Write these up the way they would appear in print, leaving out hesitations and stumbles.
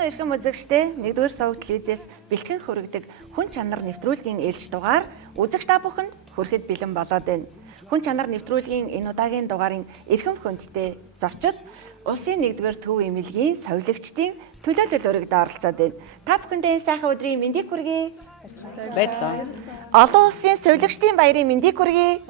Байцгаана эрхэм үзэгчдээ 1-р сувг телевизээс бэлтгэн хүргэдэг хүн чанар нэвтрүүлгийн ээлж дугаар үзэгч та бүхэнд хүрэхэд бэлэн болоод байна. Хүн чанар нэвтрүүлгийн энэ удаагийн дугаарын эрхэм хүндтэй зочид улсын 1-р төв эмнэлгийн совилогчдын төлөөлөл өргөдө оролцоод байна. Та бүхэндээ сайхан өдрийн мэндийг хүргэе. Баярлалаа. Олон улсын совилогчдын баярын мэндийг хүргэе.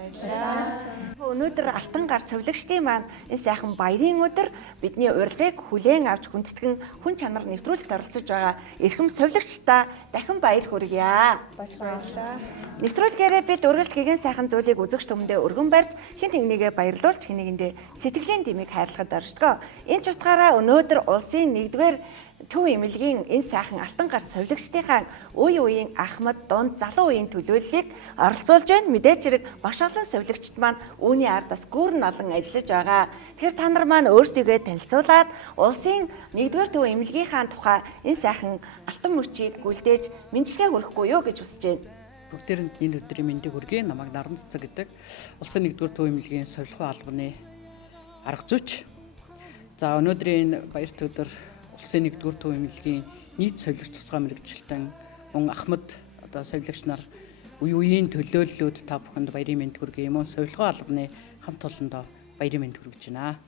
Өнөөдөр Алтан гар совилогчдын маань энэ сайхан баярын өдөр бидний урилгыг хүлээн авч хүндэтгэн хүн чанар нэвтрүүлэгт оролцож байгаа эрхэм совилогчдаа дахин баяр хүргье. Баярлалаа. Нэвтрүүлгээрээ бид урилж гигэн сайхан зүйлийг үзэгч түмэндээ өргөн барьж хэн тэгнийгээ баярлуулж хэнийг сэтгэлийн дэмийг хайрлахад оршдог. Энэ ч утгаараа өнөөдөр улсын 1-р төв эмнэлгийн энэ сайхан Алтан гар совилогчдынхаа үе үеийн ахмад дунд залуу үеийн төлөөллийг оролцуулж байна. Мэдээж хэрэг маш олон совилогчд маань үүний ард бас гүүрэн олон ажиллаж байгаа. Тэгэхээр та нар маань өөрсдийгөө танилцуулаад улсын 1-р төв эмнэлгийнхаа тухай энэ сайхан алтан мөчийг гүлдээж мэндчилгээ хүргэхгүй юу гэж хүсэж байна. Бүгдээрэнд энэ өдрийн мэндийг хүргэе. Намайг Наран Цэцэг гэдэг улсын 1-р төв эмнэлгийн совилгын албаны арга зүйч. За өнөөдрийн баяр төлөөр улсын 1-р төв эмнэлгийн нийт совилогч тусгай мэргэжилтэн мөн ахмад совилогч нар үе үеийн төлөөллүүд та бүхэнд баярын мэнд хүргэе. Мөн совилгын албаны хамт олондоо баярын мэнд хүргэж байна.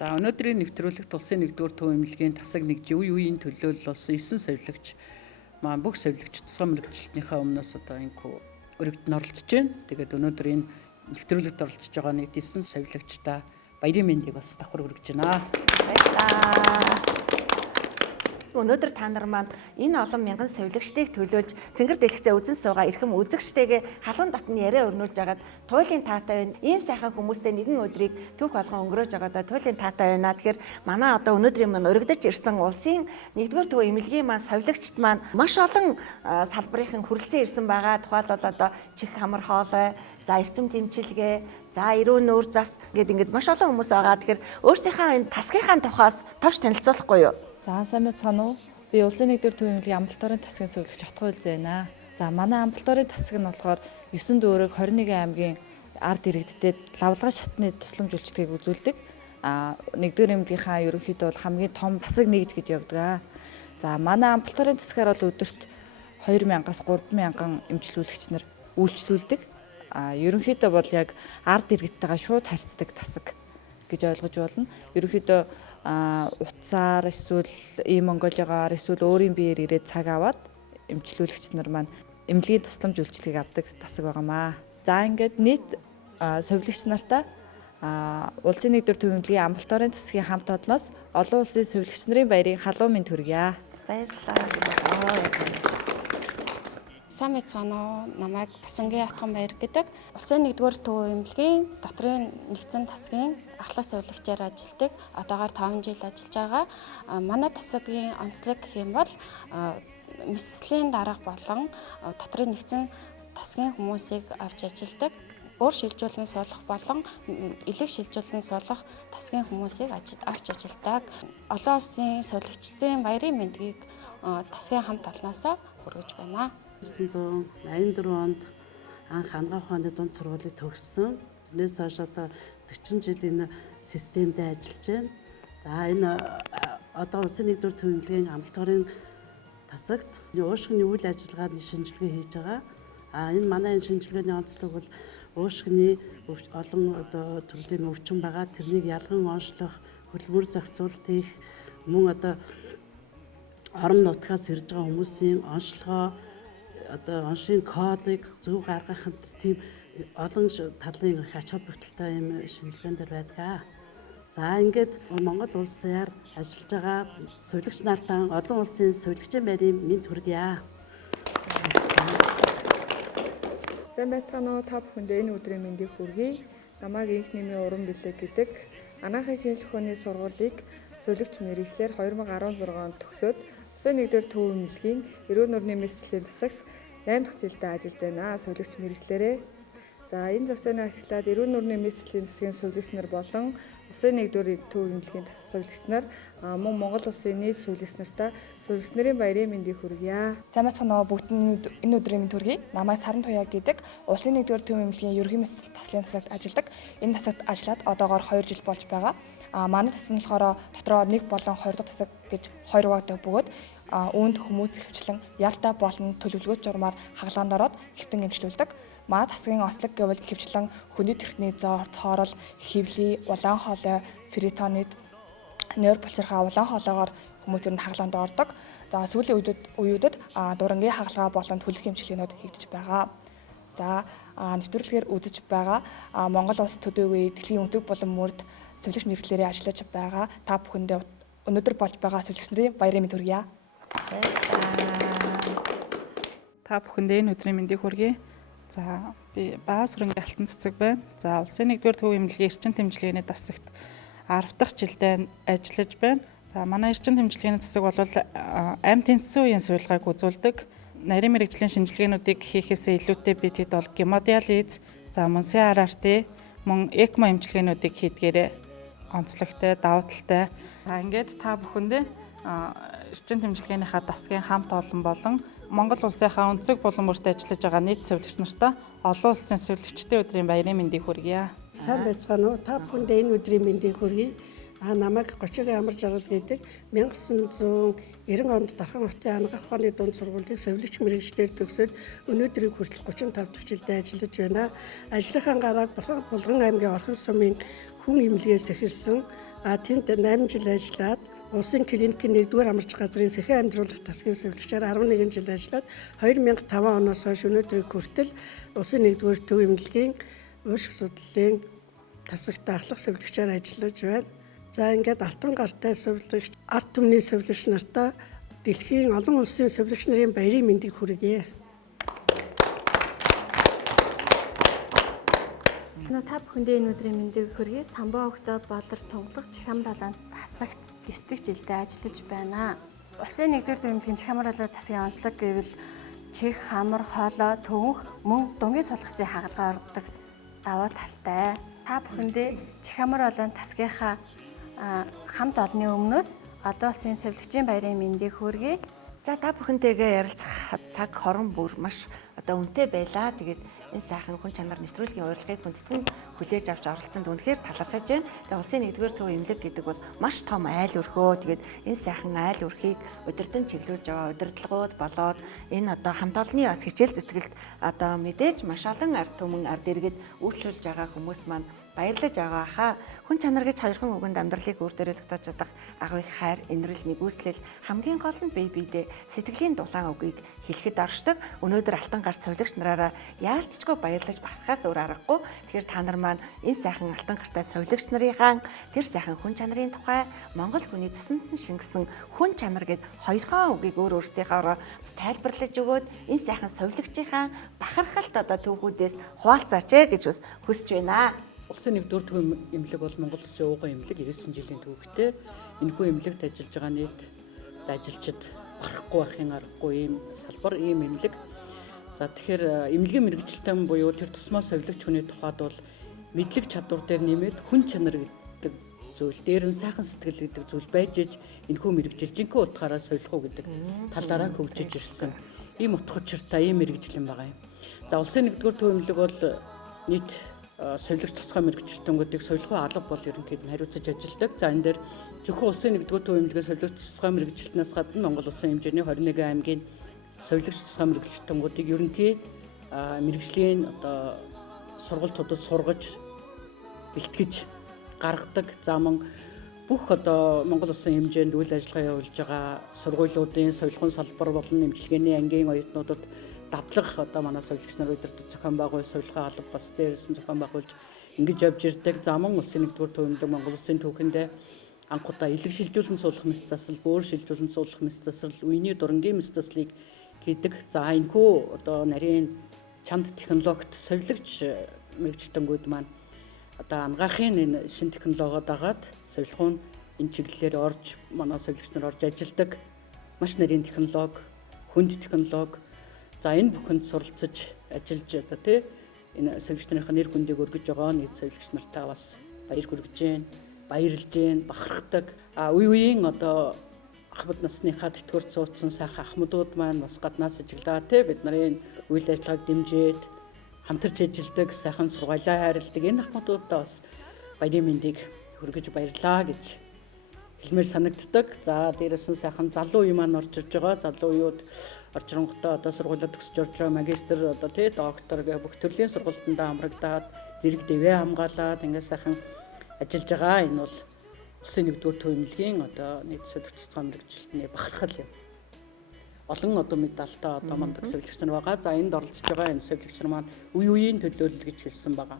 За өнөөдрийн нэвтрүүлэгт улсын 1-р төв эмнэлгийн тасаг нэгж үе үеийн төлөөлөл болсон 9 совилогч маань бүх совилогч тусгай мэргэжилтнийхээ өмнөөс энэхүү өргөдөн оролцож байна. Тэгээд өнөөдөр энэ нэвтрүүлэгт оролцож байгаа нэг 9 совилогчдаа баярын мэндийг бас давхар хүргэж байна. Баярлалаа. Өнөөдөр та нар маань энэ олон мянган совилогчдыг төлөөлж цэнгэр дэлгэцээ үзэн суугаа эрхэм үзэгчтэйгээ халуун татны яриа өрнүүлж агаад туйлын таатай байна. Ийм сайхан хүмүүстэй нэгэн өдрийг түүх болгон өнгөрөөж байгаадаа туйлын таатай байна. Тэгэхээр манай одоо өнөөдрийн маань өргөдөж ирсэн улсын 1-р төв эмнэлгийн маань совилогчд маань маш олон салбарын хүрэлцэн ирсэн байгаа. Тухайлбал одоо чих хамар хоолой, за эрчим тэмчилгээ, за эрүүн нүүр зас гэдэг ингээд маш олон хүмүүс байгаа. Тэгэхээр өөрсдийнхээ энэ тасгийнхаа тухаас товч танилцуулахгүй юу? За сайн байна уу? Би улсын 1-р төв эмнэлгийн амбулаторын тасгийн совилогч Отгой Зэна. За манай амбулаторын тасаг нь болохоор 9 дүүрэг 21 аймгийн ард иргэдтэй лавлага шатны тусламж үйлчилгээг үзүүлдэг. 1-р эмнэлгийнхаа ерөнхийдөө бол хамгийн том тасаг нэгж гэж явдаг. За манай амбулаторын тасгаар бол өдөрт 2000-аас 3000 эмчилүүлэгч нар үйлчлүүлдэг. Ерөнхийдөө бол яг ард иргэдтэйгээ шууд харьцдаг тасаг гэж ойлгож болно. Ерөнхийдөө утсаар эсвэл Монголигаар эсвэл өөрийн биеэр ирээд цаг аваад эмчилүүлэгч нар маань эмнэлгийн тусламж үйлчилгээг авдаг тасаг байгаамаа. За ингээд нийт совилогч нартаа улсын 1-р төв эмнэлгийн амбулаторын тасгийн хамт олноос олон улсын совилогч нарын баярын халуун мэнд хүргье. Баярлалаа. Сайн байцгаана уу? Намайг Басангийн Атган баяр гэдэг. Улсын 1-р төв эмнэлгийн дотрын нэгдсэн тасгийн ахлах совилогчээр ажилладаг. Одоогоор 5 жил ажиллаж байгаа. Манай тасгийн онцлог гэх юм бол мэслийн дарга болон дотрын нэгдсэн тасгийн хүмүүсийг авч ажилладаг. Өөр шилжүүлэн суулгах болон элэг шилжүүлэн суулгах тасгийн хүмүүсийг авч ажилладаг. Олон улсын совилогчдын баярын мэндийг тасгийн хамт олноосоо хүргэж байна. 1984 онд анх хангаах ухааны дунд сургуулийг төгссөн. Тэрнээс хойш одоо 40 жил энэ системд ажиллаж байна. За энэ одоо улсын 1-р төв эмнэлгийн амбулаторын тасагт уушгины үйл ажиллагааны шинжилгээ хийж байгаа. Энэ манай шинжилгээний онцлог бол уушгины олон одоо төрлийн өвчин байгаа. Тэрнийг ялган онцлох, хөдөлмөр зохицуулалт хийх, мөн одоо орон нутгаас ирж байгаа хүмүүсийн онцлогоо одоо оншийн кодыг зөв гаргахад тийм олон талын ач холбогдолтой юм шинжилгээнд дээр байдаг. За ингээд Монгол улс даяар ажиллаж байгаа совилогч нартаа олон улсын совилогчийн баярын мэнд хүргье. Сайн байцгаана уу? Та бүхэндээ энэ өдрийн мэндийг хүргэе. Намайг Инх нэмийн уран билэг гэдэг. Анагаахын шинжлэх ухааны сургуулийг совилогч мэргэжлэр 2016 онд төгсөөд улсын 1-р төв эмнэлгийн эрүүн нурны мэслийн тасагт 8 дахь жилдээ ажиллаж байна. Совилогч мэргэжлэрээ. За энэ завсааны ашиглаад эрүүн нурны мэслийн тасгийн совилогч нар болон улсын 1-р төв эмнэлгийн совилогч нар мөн Монгол улсын нийт совилогч нартаа совилогч нарын баярын мэндийг хүргье. Сайн байцгаана уу? Бүгд энэ өдрийн мэнд хүргэе. Намайг Саран Туяа гэдэг. Улсын 1-р төв эмнэлгийн ерөнхий мэслийн таслын тасагт ажилладаг. Энэ тасагт ажиллаад одоогоор 2 жил болж байгаа. Манай тас нь болохоор дотроо 1 болон 2 дахь тасаг гэж 2 хуваагддаг бөгөөд үүнд хүмүүс ихэвчлэн ялтай болон төлөвлөгөөт журмаар хагалгаанд ороод хэвтэн эмчлүүлдэг. Манай тасгийн ослог гэвэл ихэвчлэн хүний төрхний зоо, хоорол, хөвлий, улаан хоолой, фритонит, нойр булчирхай улаан хоолойгоор хүмүүс ер нь хагалгаанд ордог. За сүүлийн үеүүдэд дурангийн хагалгаа болон төлөх эмчилгээнүүд хийгдэж байгаа. За нэвтрүүлгээр үзэж байгаа Монгол улс төдийгүй дэлхийн өнцөг болон мөрд сувилагч мэргэжлэрээ ажиллаж байгаа та бүхэндээ өнөөдөр болж байгаа сувилагч нарын баярын мэнд хүргье. Та бүхэндээ энэ өдрийн мэндийг хүргэе. За би Баас хөрөнгө алтан цэцэг байна. За улсын 1-р төв эмнэлгийн эрчим тэмжлэгээний дасагт 10 дахь жилдээ ажиллаж байна. За манай эрчим тэмжлэгээний засаг бол амь тэнцсэн үеийн сувилгааг үзүүлдэг. Нарийн мэрэгжлийн шинжилгээнүүдийг хийхээсээ илүүтэй бид хэд бол гемодиализ, за мөн CRRT, мөн ECMO эмчилгээнүүдийг хийдгээрээ онцлогтой, давуу талтай. За ингээд та бүхэндээ эрчим тэмжлэгээнийхаа дасгийн хамт олон болон Монгол улсынхаа өнцөг булан мөрт ажиллаж байгаа нийт сувилагч нартаа олон улсын сувилагчдын өдрийн баярын мэндийг хүргье. Сайн байцгаана уу? Та бүхэндээ энэ өдрийн мэндийг хүргэе. Намайг Гочгийн амар жаргал гэдэг 1990 онд Дархан хотын анагаах ухааны дунд сургуулийн сувилагч мэргэжлэр төгсөөд өнөөдрийг хүртэл 35 дахь жилдээ ажиллаж байна. Ажлынхаа гарааг Булган аймгийн Орхон сумын хүн эмнэлгээс эхэлсэн. Тэнд 8 жил ажиллаад улсын клиникийн 1-р амарч газрын сэхэн амьдруулах тасгийн сувилагчаар 11 жил ажиллаад 2005 оноос хойш өнөөдрийг хүртэл улсын 1-р төв эмнэлгийн уушиг судлалын тасагт ахлах сувилагчаар ажиллаж байна. За ингээд алтан гартай сувилагч, ард түмний сувилагч нартаа дэлхийн олон улсын сувилагч нарын баярын мэндийг хүргье. Та бүхэндээ энэ өдрийн мэндийг хүргэе. Самбоо өгтөө болор тунгалах чихамралаанд тасагт 9 дахь жилдээ ажиллаж байна. Улсын 1-р төв эмнэлгийн чихамралаа тасгийн онцлог гэвэл чих, хамар, хоолой, төвөнх, мөн дунгийн солонгоцын хагалгаа ордог даваа талтай. Та бүхэндээ чихамралаан тасгийнхаа хамт олонны өмнөөс олон улсын сувилагчийн баярын мэндийг хүргэе. За та бүхэнтэйгээ ярилцах цаг хорон бүр маш үнэтэй байлаа. Тэгээд энэ сайхан хүн чанар нэвтрүүлгийн урилгыг хүндэтгэн хүлээж авч оролцсонд үнэхээр талархаж байна. Тэгээд улсын 1-р төв эмнэлэг гэдэг бол маш том айл өрхөө. Тэгээд энэ сайхан айл өрхийг удирдан чиглүүлж байгаа удирдлагууд болоод энэ хамт олонны бас хичээл зүтгэлд мэдээж маш олон ард түмэн ард иргэд үйлчлүүлж байгаа хүмүүс маань баярлаж байгаа хаа. Хүн чанар гэж хоёрхан үгэнд амьдралыг өөр дээрээ тогтоож чадах агуу их хайр, инрэл, нэгүслэл хамгийн гол нь бие биедээ сэтгэлийн дулаан үгийг хэлэхэд оршдог. Өнөөдөр алтан гар сувилагч нараараа яалтчгүй баярлаж бахархаас өөр аргагүй. Тэгэхээр та нар маань энэ сайхан алтан гартай сувилагч нарынхаа тэр сайхан хүн чанарын тухай Монгол хүний цусантан шингэсэн хүн чанар гэд хоёрхан үгийг өөр өөрсдийнхоороо тайлбарлаж өгөөд энэ сайхан сувилагчийнхаа бахархалт түүхүүдээс хуваалцаач гэж хүсэж байна. Улсын 1-р төв эмнэлэг бол Монгол улсын ууган эмнэлэг 99 жилийн түүхтэй. Энэхүү эмнэлэгт ажиллаж байгаа нийт ажилчид барахгүй байхын аргагүй ийм салбар, ийм эмнэлэг. За тэгэхээр эмнэлгийн мэргэжилтэн буюу тэр тусмаа сувилагч хүний тухайд бол мэдлэг чадвар дээр нэмээд хүн чанар гэдэг зүйл, дээр нь сайхан сэтгэл гэдэг зүйл байж иж энэхүү мэргэжил жинхэнэ утгаараа сувилах уу гэдэг талаараа хөгжиж ирсэн. Ийм утга учиртай ийм мэргэжил юм байгаа юм. За улсын 1-р төв эмнэлэг бол нийт сувилагч тусгай мэргэжилтэнгүүдийг сувилахын алба бол ерөнхийд нь хариуцаж ажилладаг. За энэ дээр зөвхөн улсын 1-р төв эмнэлгийн сувилагч тусгай мэргэжилтнээс гадна Монгол улсын хэмжээний 21 аймгийн сувилагч тусгай мэргэжилтэнгүүдийг ерөнхий мэргэжлийн сургалтуудад сургаж бэлтгэж гаргадаг. За мөн бүх Монгол улсын хэмжээнд үйл ажиллагаа явуулж байгаа сургуулиудын сувилахын салбар болон эмчилгээний ангийн оюутнуудад дадлах манай сувилагч нар удирдах зохион байгуулалт сувилахын алба бас дээрээс нь зохион байгуулж ингэж явж ирдэг. За мөн улсын 1-р төв эмнэлэг Монгол улсын түүхэндээ анх удаа илэг шилжүүлэн суулгах мэс засал, бөөр шилжүүлэн суулгах мэс засал, үений дурангийн мэс заслыг хийдэг. За энэхүү нарийн чанд технологид сувилагч мэргэжилтэнгүүд маань анагаахын энэ шин технологиод дагаад сувилахын энэ чиглэлээр орж манай сувилагч нар орж ажилладаг. Маш нарийн технологи, хүнд технологи. За энэ бүхэнд суралцаж ажиллаж энэ сувилагч нарын нэр хүндийг өргөж байгаа нийт сувилагч нартай бас баяр хүргэж байна. Баярлж байна, бахархдаг. Үе үеийн ахмад насныхаа тэтгэврт суудсан сайхан ахмадууд маань бас гаднаас ажиглаа бид нарын үйл ажиллагааг дэмжиж хамтарч ажилладаг, сайхан сургуулиа хайрладаг энэ ахмадуудаа бас баярын мэндийг хүргэж баярлаа гэж хэлмээр санагддаг. За дээрээс нь сайхан залуу үе маань орж ирж байгаа. Залуу үеуд орж ирэнгүүтээ одоо сургуулиуд төгсөж орж байгаа магистр одоо тий доктор гэх бүх төрлийн сургалтанд амрагдаад зэрэг дэвээ хамгаалаад ингээд сайхан ажиллаж байгаа. Энэ бол улсын 1-р төв эмнэлгийн одоо нийт солилцоо цэцгэн мэрэгчлэлтний бахархал юм. Олон одоо медальтай одоо мундаг сувилагч нар байгаа. За энд оролцож байгаа энэ сувилагч нар маань үе үеийн төлөөлөл гэж хэлсэн байгаа.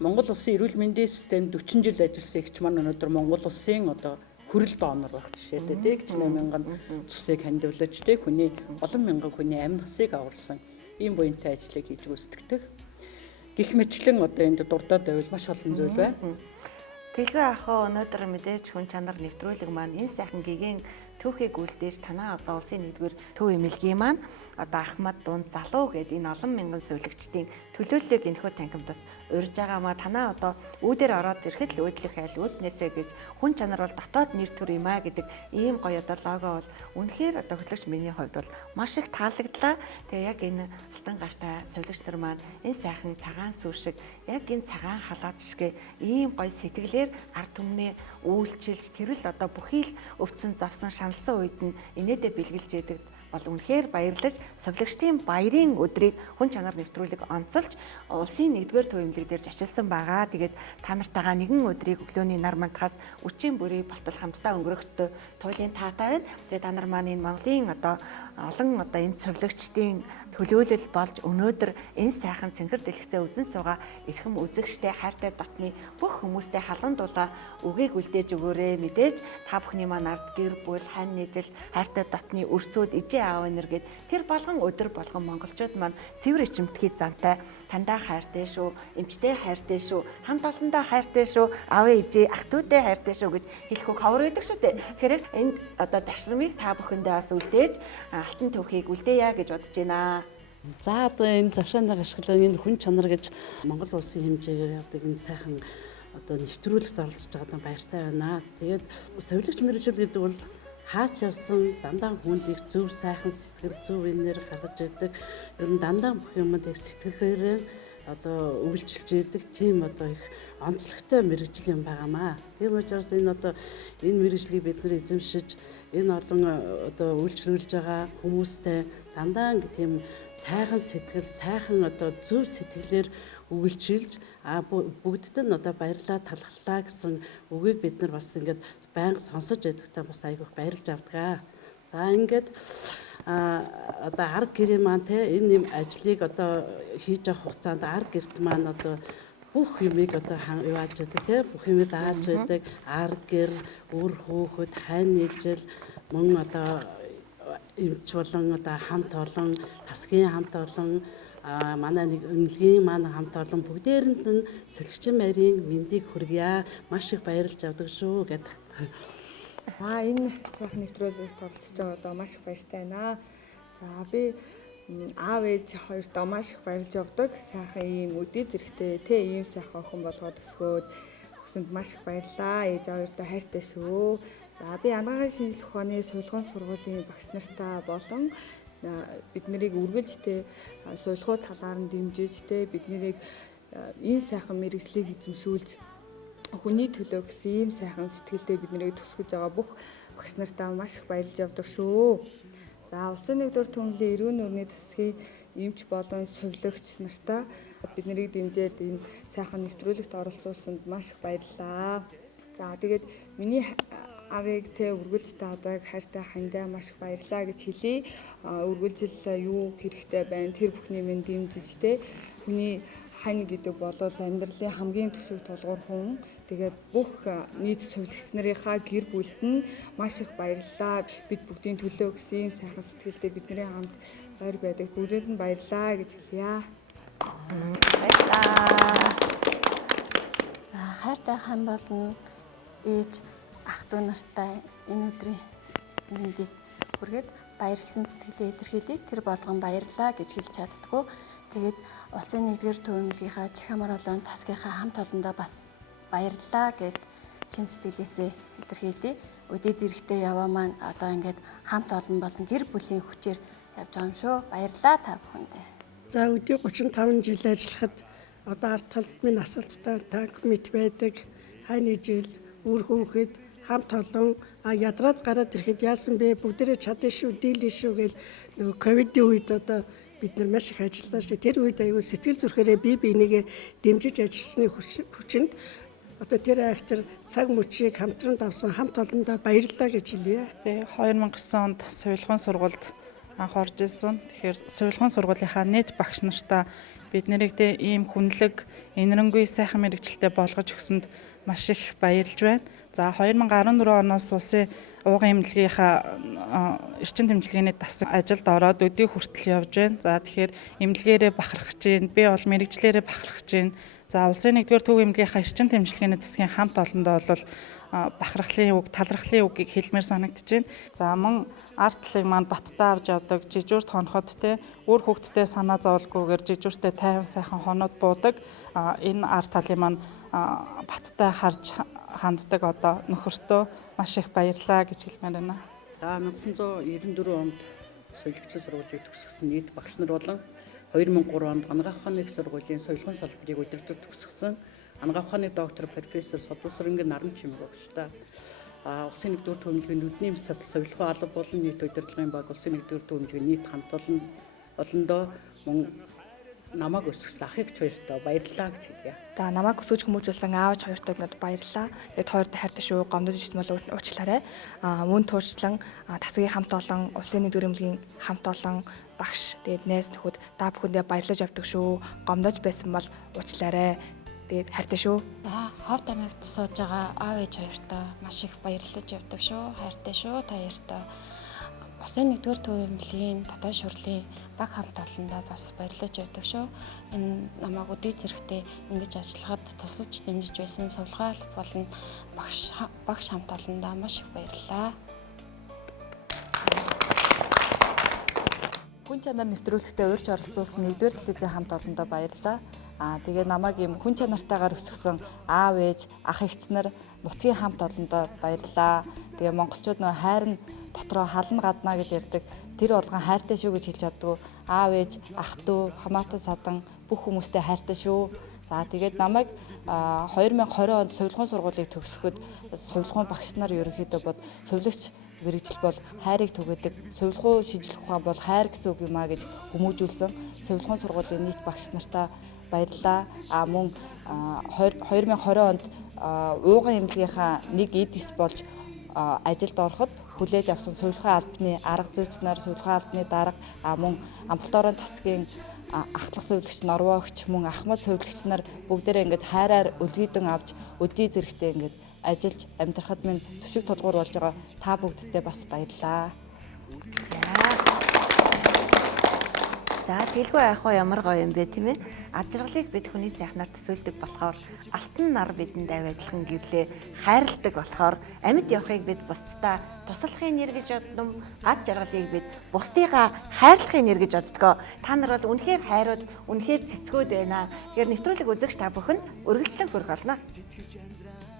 Монгол улсын эрүүл мэндийн системд 40 жил ажилласан эгч маань өнөөдөр Монгол улсын одоо хүрэл доонор байх жишээтэй тий 8 мянган цусыг хандивлаж тий хүний олон мянган хүний амь насыг аварсан ийм буянтай ажлыг хийж гүйцэтгэдэг. Гэх мэтлэн одоо энд дурдаад байвал маш олон зүйл байна. Тэлгүй ахаа өнөөдөр мэдээж хүн чанар нэвтрүүлэг маань энэ сайхан гэгээн түүхийг үлдээж танаа одоо улсын 1-р төв эмнэлгийн маань одоо Ахмад дунд залуу гэдэг энэ олон мянган сувилагчдын төлөөллийг энэхүү танхимдас урьж байгаамаа танаа одоо үүдээр ороод ирэхэд л өөдлөх айл үүднээсээ гэж хүн чанар бол дотоод нэр төр юм а гэдэг ийм гоё одоо лого бол үнэхээр одоо хөтлөгч миний хувьд бол маш их таалагдлаа. Тэгээ яг энэ алтан гартай сувилагчлар маань энэ сайхан цагаан сүү шиг яг энэ цагаан халаад шиг ийм гоё сэтгэлээр ард түмнээ үйлчилж тэрэл одоо бүхий л өвцөн завсан шаналсан үед нь инээдэ бэлгэлж яадаг бол үнэхээр баярлаж сувилагчдын баярын өдрийг хүн чанар нэвтрүүлэг онцолж улсын 1-р төв эмнэлэг дээр зочилсан байгаа. Тэгээд та нартайгаа нэгэн өдрийг өглөөний нар мандахаас үчийн бүрий болтол хамтдаа өнгөрөхтэй туйлын таатай байна. Тэгээд та нар маань энэ Монголын одоо олон одоо энэ сувилагчдын төлөөлөл болж өнөөдөр энэ сайхан цэнхэр дэлгэцээ үзэн суугаа эрхэм үзэгчтэй хайртай дотны бүх хүмүүстэй халуун дулаа үгийг үлдээж өгөөрэй. Мэдээж та бүхний маань ард гэр бүл хань нийжил хайртай дотны өрсөд ижээ аав энер гэд тэр болгон өдөр болгон монголчууд маань цэвэр ичимтгий зантай тандаа хайртай шүү, эмчтэй хайртай шүү, хамт олондоо хайртай шүү, аав ээжээ ах дүүтэй хайртай шүү гэж хэлэх үг ховор байдаг шүү дээ. Тэгэхээр энд одоо дашрамыг та бүхэндээ бас үлдээж алтан төвхийг үлдээе гэж бодож байна. За одоо энэ завшааныг ашиглан энэ хүн чанар гэж Монгол улсын хэмжээгээр явдаг энэ сайхан одоо нэвтрүүлэгт оролцож байгаад баяртай байна. Тэгээд сувилагч мэргэжил гэдэг бол хаач явсан дандаа хүндийг зөв сайхан сэтгэл зөв энээр гаргаж идэг. Ер нь дандаа бүх юмд яг сэтгэлээрээ одоо үйлчилж идэг тийм одоо их онцлогтой мэргэжил юм байгаамаа. Тийм учраас энэ одоо энэ мэргэжлийг бид нар эзэмшиж энэ олон одоо үйлчлүүлж байгаа хүмүүстэй дандаа тийм сайхан сэтгэл, сайхан одоо зөв сэтгэлээр үйлчилж бүгдд нь одоо баярлаа талархлаа гэсэн үгийг бид нар бас ингээд байнга сонсож байхдаа бас айгүйх баярлж авдаг. За ингээд одоо арга гэрээ маань те энэ ажлыг одоо хийж авах хугацаанд арга гэрт маань одоо бүх юмыг одоо явааж байдаг те бүх юмыг дааж байдаг арга гэр, үр хөөхөд, хань нийжил мөн одоо эмч болон одоо хамт олон, тасгийн хамт олон манай нэг эмнэлгийн маань хамт олон бүгдээрэнд нь сэлгчин байрын мэндийг хүргье. Маш их баярлж авдаг шүү гэдэг. Энэ сайхан нэвтрүүлэгт оролцож байгаа одоо маш их баяртай байна. За би аав ээж хоёртоо маш их баярлж явдаг. Сайхан ийм өдий зэрэгтэй те ийм сайхан охин болгоод өсгөөд өсөнд маш их баярлаа. Ээж хоёртоо хайртай шүү. За би анагаан шинжлэх ухааны суулгын сургуулийн багш нартай болон бид нарыг үргэлжтэй суулгуу талаар нь дэмжиж те бид нарыг энэ сайхан мэргэжлийг эзэмшүүлж хүний төлөө гэсэн ийм сайхан сэтгэлдээ бид нарыг төсгөж байгаа бүх багш нартаа маш их баярлж явдаг шүү. За улсын 1-р төв эмнэлгийн эрүүн нүрийн засгийн эмч болон сувилагч нартаа бид нарыг дэмжиж энэ сайхан нэвтрүүлэгт оролцуулсанд маш их баярлалаа. За тэгээд миний арыг тэ үргэлж таадаг хайртай хандаа маш их баярлаа гэж хэлье. Үргэлжил юу хэрэгтэй байна тэр бүхний минь дэмжиж тэ хүний хань гэдэг бол амьдралын хамгийн төсөв тулгуур хүн. Тэгээд бүх нийт сувилагч нарынхаа гэр бүлд нь маш их баярлалаа. Бид бүгдийн төлөө гэсэн ийм сайхан сэтгэлдээ бидний хамт ойр байдаг бүгдэд нь баярлалаа гэж хэлье. Баярлалаа. За хайртай хан болон ээж ах дүү нартай энэ өдрийн мэндийг хүргээд баярлсан сэтгэлээ илэрхийлье. Тэр болгон баярлаа гэж хэлж чаддгүй. Тэгээд улсын 1-р төв эмнэлгийнхаа чих амар олон тасгийнхаа хамт олондоо бас баярлалаа гэд чин сэтгэлээсээ илэрхийлье. Өдий зэрэгтэй яваа маань одоо ингээд хамт олон болон гэр бүлийн хүчээр явж байгаа юм шүү. Баярлалаа та бүхэндээ. За өдий 35 жил ажиллахад одоо ард талд минь асуулттай танк мэт байдаг. Хань ижил үр хүүхэд хамт олон ядраад гараад ирэхэд яасан бэ? Бүгдээрээ чадсан шүү, дийлэн шүү гэж нөгөө ковидын үед одоо бид нар маш их ажиллаа шүү. Тэр үед аюу сэтгэл зүрхээрээ бие бинийгээ дэмжиж ажилласны хүчинд одоо тэр айхтар цаг мөчийг хамтран давсан хамт олондоо баярлалаа гэж хэлье. Би 2009 онд сувилгын сургуульд анх орж ирсэн. Тэгэхээр сувилгын сургуулийнхаа нийт багш нартаа бид нэрийгдээ ийм хүнлэг, энэрэнгүй сайхан мэрэгчлэлтэй болгож өгсөнд маш их баярлж байна. За 2014 оноос улсын ууган эмнэлгийнхаа эрчим тэмчилгээний дасаг ажилд ороод өдөө хүртэл явж байна. За тэгэхээр эмнэлгээрээ бахархаж байна. Би бол мэрэгчлэрээ бахархаж байна. За улсын 1-р төв эмнэлгийнхаа эрчим тэмчилгээний дасгийн хамт олондоо бол бахархлын үг, талархлын үгийг хэлмээр санагдаж байна. За мөн арт талыг маань баттаа авч явдаг, жижүүрт хоноход те үр хөвгтдээ санаа зовлгүйгээр жижүүртээ тайван сайхан хоноод буудаг. Энэ арт талын маань баттаа харж ханддаг одоо нөхөртөө маш их баярлаа гэж хэлмээр байна. За 1994 онд соёлогчийн сургуулийг төгсгсөн нийт багш нар болон 2003 онд анагаах ухааны их сургуулийн соёлгын салбарыг удирдах төгсгсөн анагаах ухааны доктор профессор Содусрынгийн Наран Чимэг багштай улсын 1-р төвөмлөгийн нүдний мэс соёлгын алба болон нийт удирдлагын баг улсын 1-р төвөмлөгийн нийт хамт олондоо мөн намайг өсгсөн ахыг хоёртоо баярлалаа гэж хэлье. За намайг өсгөж хүмүүжүүлсэн аавч хоёртоо надад баярлалаа. Тэгээд хоёрт хайртай шүү, гомдож ирсэн бол уучлаарай. Мөн туушчлан тасгийн хамт олон, улсын 1-р эмнэлгийн хамт олон багш, тэгээд найз нөхөд та бүхэндээ баярлаж авдаг шүү. Гомдож байсан бол уучлаарай. Тэгээд хайртай шүү. За Ховд аймагт сууж байгаа аав ээж хоёртоо маш их баярлаж явдаг шүү. Хайртай шүү та хоёртоо. Улсын 1-р төв эмнэлгийн дотоод шурлын баг хамт олондоо бас баярлаж явдаг шүү. Энэ намайг өдөө зэрэгтээ ингэж ажиллахад тусаж дэмжиж байсан сувлгаал болон багш хамт олондоо маш их баярлалаа. Хүн чанар нэвтрүүлэгтээ урьж оролцуулсан 1-р телевизийн хамт олондоо баярлалаа. Тэгээ намайг ийм хүн чанартайгаар өсгсөн аав ээж, ах эгч нар нутгийн хамт олондоо баярлалаа. Тэгээ монголчууд нөө хайр нь дотроо хална гаднаа гэж ярьдаг. Тэр болгон хайртай шүү гэж хэлж чаддгүй. Аав ээж, ах дүү, хамаатан садан бүх хүмүүстэй хайртай шүү. За тэгээд намайг 2020 онд сувилгын сургуулийг төгсөхөд сувилгын багш нар ерөнхийдөө бод сувилагч мэрэгжил бол хайрыг түгээдэг. Сувилгын шинжлэх ухаан бол хайр гэсэн үг юм а гэж хүмүүжүүлсэн. Сувилгын сургуулийн нийт багш нартаа баярлалаа. Мөн 2020 онд ууган эмнэлгийнхаа нэг эдис болж ажилд ороход хүлээж авсан сувилгын албаны арга зүйч нар, сувилгын албаны дарга, мөн амбулаторын тасгийн ахлах сувилагч, норвогч, мөн ахмад сувилагч нар бүгдээрээ ингээд хайраар өлгийдэн авч өдий зэрэгтэй ингээд ажиллаж амьдрахад минь төшиг тулгуур болж байгаа та бүгдтэй бас баярлалаа. За тэлгүй ах уу ямар гоё юм бэ тийм ээ. Ад жаргалыг бид хүний сайхнаар төсөөлдөг болохоор алтан нар бидэнд авиадлан гэвлээ хайрладаг болохоор амьд явахыг бид бусдаа туслахын нэр гэж боддом ад жаргалыг бид бусдыгаа хайрлахын нэр гэж боддгоо. Та нар бол үнэхээр хайрууд үнэхээр цэцгүүд байна. Тэгэхээр нэвтрүүлэг үзэгч та бүхэн үргэлжлэн хүрэх болно.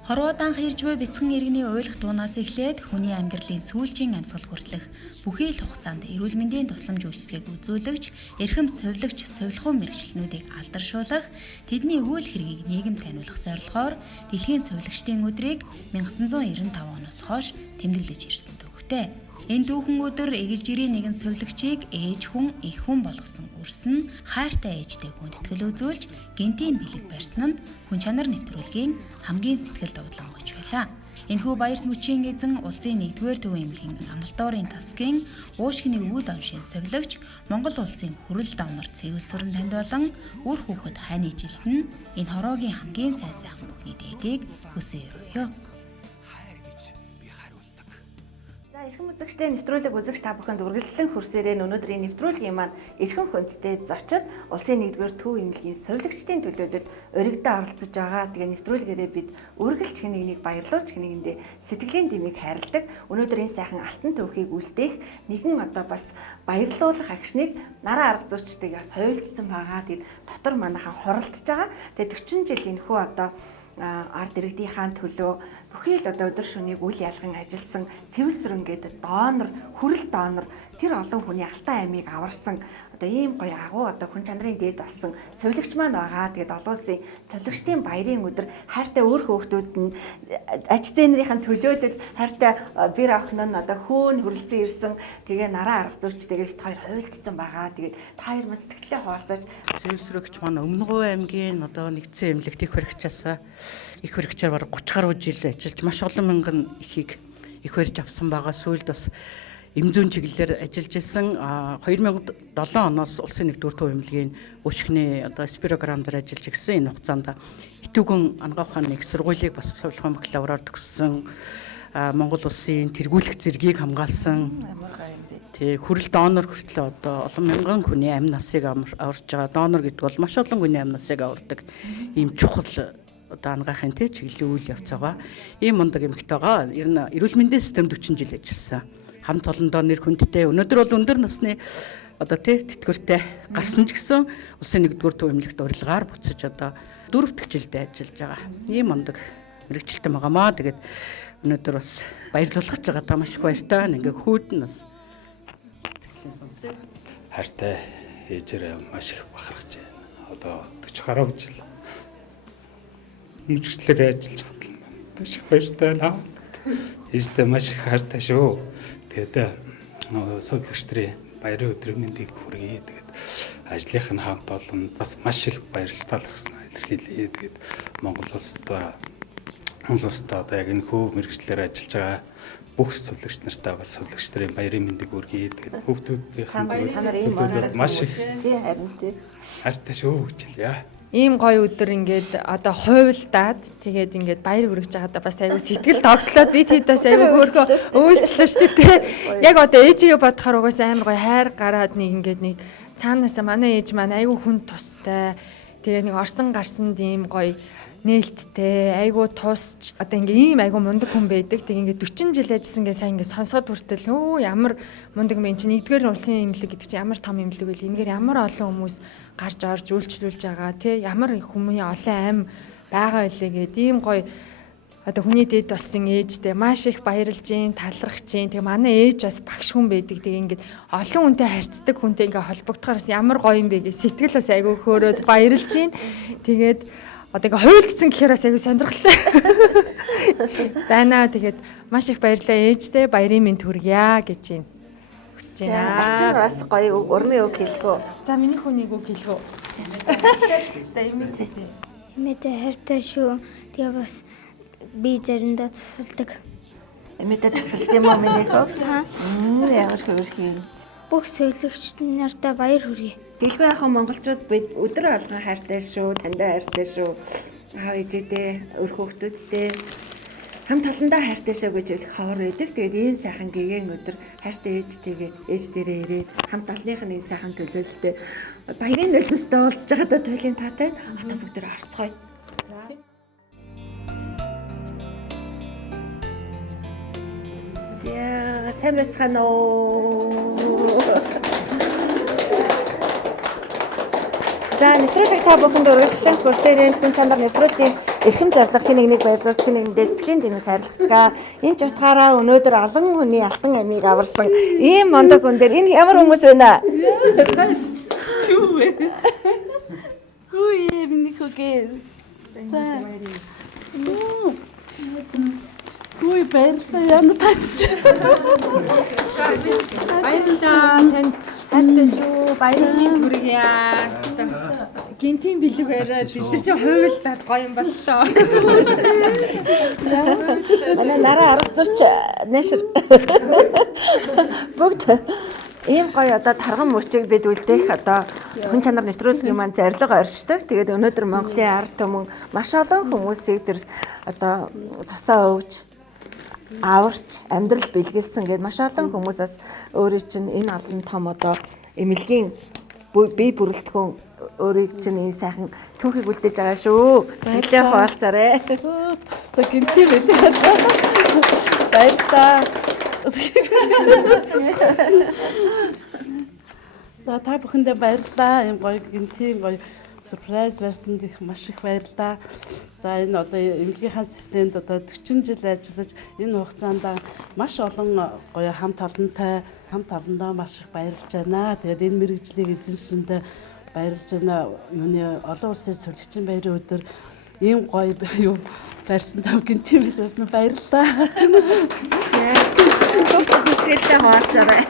Хорвоодан ирж буй бяцхан иргэний уйлах дуунаас эхлээд хүний амьдралын сүүлчийн амьсгал хүртэлх бүхий л хугацаанд эрүүл мэндийн тусламж үйлчилгээг үзүүлэгч, эрхэм сувилагч, сувилгын мэргэжилтнүүдийг алдаршуулах, тэдний үйл хэргийг нийгэмд таниулах зорилгоор Дэлхийн сувилагчдын өдрийг 1995 оноос хойш тэмдэглэж ирсэн төвхтэй. Энэ дүүхэн өдөр эгэлжирийн нэгэн сувилагчийг ээж хүн, их хүн болгосон үрсэн хайртай ээжтэй хүндэтгэл үзүүлж гинтийн бэлэг барьсан нь хүн чанар нэвтрүүлгийн хамгийн сэтгэл догдлонгойч байлаа. Энэхүү баяр мөчийн эзэн улсын 1-р төв эмнэлгийн амбулаторын тасгийн уушгины үйл оншийн сувилагч Монгол улсын хүрэл давнар цэвэлсүрэн танд болон үр хүүхэд хайны жилдэн энэ хороогийн хамгийн сайн сайхан бүхний дээдийг хүсье өрөөё. Эрхэм үзэгчтэй нэвтрүүлэг үзэгч та бүхэнд үргэлжлэн хүрсээрээ өнөөдрийн нэвтрүүлгийн маань эрхэм хүндтэй зочид улсын 1-р төв эмнэлгийн сувилагчдын төлөөлөлд өргөдөө оролцож байгаа. Тэгээ нэвтрүүлгээрээ бид үргэлж хэнийг баярлуулж хэнигэндээ сэтгэлийн дэмийг хайрладаг. Өнөөдрийн сайхан алтан төвхийг үлдээх нэгэн одоо бас баярлуулах агшныг нараа арга зүйчтэйг бас хуйлдсан байгаа. Тэгээд дотор манайхан хуралдаж байгаа. Тэгээ 40 жил энэхүү одоо ард иргэдийнхаа төлөө бүхий л одоо өдөр шөнийг үйл ялган ажилласан цэвэлсрэн гэдэг донор, хүрэл донор тэр олон хүний Алтай аймыг аварсан одоо ийм гоё агуу одоо хүн чанарын дээд болсон совилогч маань байгаа. Тэгээд олон улсын совилогчдын баярын өдөр хайртай өөр хүүхдүүд нь аж зээнэрийн төлөөлөл хайртай бэр охин нь одоо хөөн хүрлцэн ирсэн. Тэгээ нараа арга зүйчтэйгээ хоёр хуйлдсан байгаа. Тэгээд та хоёр маань сэтгэлээ хуваалцаж Сэвсрэгч маань Өмнөгов аймгийн одоо нэгдсэн эмнэлэгт их баригчаасаа их баригчаар бараг 30 гаруй жил ажиллаж маш олон мянган ихийг их барьж авсан байгаа. Сүүлд бас эмзүүн чиглэлээр ажиллаж исэн 2007 оноос улсын 1-р төв эмнэлгийн өчгний одоо спирограмм дээр ажиллаж ирсэн. Энэ хугацаанд Итүгэн Ангаа ухааны их сургуулийг бас совилгын бакалавраар төгссөн. Монгол улсын тэргүүлэх зэргийг хамгаалсан. Тэг хүрэл донор хүртэл одоо олон мянган хүний амь насыг аварж байгаа. Донор гэдэг бол маш олон хүний амь насыг авардаг ийм чухал одоо ангахын чиглэлийн үйл явц байгаа. Ийм мундаг эмэгтэйгаа ер нь эрүүл мэндийн систем 40 жил ажилласан. Хамт олондоо нэр хүндтэй. Өнөөдөр бол өндөр насны одоо тэтгэвртэй гарсан ч гэсэн улсын 1-р төв эмнэлэгт урилгаар буцаж одоо 4 дахь жилдээ ажиллаж байгаа. Ийм мундаг мэрэгчлэлтэй байгаамаа. Тэгээд өнөөдөр бас баярлуулах гэж байгаа та маш их баяртай. Ингээ хүүд нь бас хайртай ээжээрээ маш их бахархаж байна. Одоо 40 гаруй жил мэрэгчлэлээр ажиллаж байгаа маш их баяртай наа. Ээжтэй маш их хайртай шүү. Тэгээд совилогч нарын баярын өдрийн мэндийг хүргэе. Тэгээд ажлынх нь хамт олон бас маш их баярлалаа гаргаснаа илэрхийлье. Тэгээд Монгол улстай одоо яг энэ хөв мэрэгчлэлээр ажиллаж байгаа бүх совилогч нартай бас совилогч нарын баярын мэндийг хүргэе. Тэгээд хүүхдүүдийн маш их хайртай шүү гэж хэлье. Ийм гоё өдөр ингээд одоо хуйлдаад тэгээд ингээд баяр хүргэж байгаадаа бас аюу сэтгэл тогтлоод бид хэд бас аюу хөөрхөө үйлчлээ шүү дээ. Яг одоо ээжигээ бодохоор угаас амар гоё хайр гараад нэг цаанаасаа манай ээж маань аюу хүн тустай. Тэгээд нэг орсон гарсанд ийм гоё нээлттэй айгуу тусч одоо ингээ ийм айгуу мундаг хүн байдаг. Тэг ингээ 40 жил ажилласан гээ сайн ингээ сонсоод хүртэл өө ямар мундаг юм чинь 1-р улсын эмнэлэг гэдэг чинь ямар том эмнэлэг вэ? Энэгээр ямар олон хүмүүс гарч орж үйлчлүүлж байгаа тий ямар хүмүүний олон аим байгаа илээ гээд ийм гоё одоо хүний дэд болсон ээжтэй маш их баярлж гин талархаж гин. Тэг манай ээж бас багш хүн байдаг. Тэг ингээд олон хүнтэй харьцдаг хүнтэй ингээ холбогдохоос ямар гоё юм бэ гэж сэтгэл бас айгуу хөөрөөд баярлж гин. Тэгээд одоо ингээ хуйлдсан гэхээр бас аягүй сонирхолтой байна. Тэгээд маш их баярлалаа ээжтэй баярын мэнд хүргье гэж байна. Хүсэж байна. Ачин бас гоё урмын үг хэлгөө. За миний хүнийг үг хэлгөө. За эмээтэй. Эмээтэй хайртай шүү. Тэгээ бас би заримдаа тусалдаг. Эмээтэй тусалдаг юм уу миний хөө? Ямар хөрхий. Бүх совилогч нартай баяр хүргэе. Дэлгүй ахын монголчууд бид өдөр алган хайртай шүү, тандаа хайртай шүү. Аав ээжүүдээ, өр хүүхдүүдтэй хамт олондоо хайртай шүү гэж хэлэх ховор байдаг. Тэгээд ийм сайхан гэгээн өдөр хайртай ээжтэйгээ ээж дээрээ ирээд хамт олонных нь энэ сайхан төлөөлөлтөд баярын нулимстай уулзж байгаадаа туйлын таатай хата бүгдээр орцгоё. За сайн байцгаана уу. За нэвтрүүлэг та бүхэнд өргөжлөн курсэрийн хүн чанар нэвтрүүлгийн эрхэм зорилго хин нэг баярлуулж хин нэгэндээ сэтгэлийн дэмэг хайрлагтгаа энэ ч утгаараа өнөөдөр олон хүний алтан амийг аварсан ийм мондог хүн дээр энэ ямар хүмүүс байна аа? Юу вэ? Хөөе миний хөгөөс. За. Хөөе баярлалаа яна тас. Баярлалаа танд хайртай шүү. Баярын мэнд хүргье. Гинтийн бэлэг бариад бид чинь хуйлдаад гоё юм боллоо. Манай нараа арга зурч нэшэр. Бүгд ийм гоё одоо тарган мөчийг бид үлдээх одоо хүн чанар нэвтрүүлгийн маань зорилго оршдог. Тэгээд өнөөдөр Монголын ард түмэн маш олон хүмүүсийг тэр одоо цусаа өвж аварч амьдрал бэлгэлсэн гэдээ маш олон хүмүүсээс өөрийн чинь энэ олон том одоо эмнэлгийн бие бүрэлдэхүүн өөрийг чинь энэ сайхан түүхийг үлдээж байгаа шүү. Сэтгэлээ хуваалцаарай. Тэстэ гинти байдаг. Баярлалаа. За та бүхэндээ баярлалаа. Ийм гоё гинти гоё Сюрприз барьсанд их маш их баярлалаа. За энэ одоо эмнэлгийнхаа системд одоо 40 жил ажиллаж энэ хугацаанд маш олон гоё хамт олондоо маш их баярлж байна. Тэгээд энэ мэргэжлийг эзэмшинд баярлж байна. Юуны олон улсын сурлагчийн баярын өдөр ийм гоё юу барьсан тавгийн тимэд басна баярлалаа. Бүгдээрээ хуваалцаарай.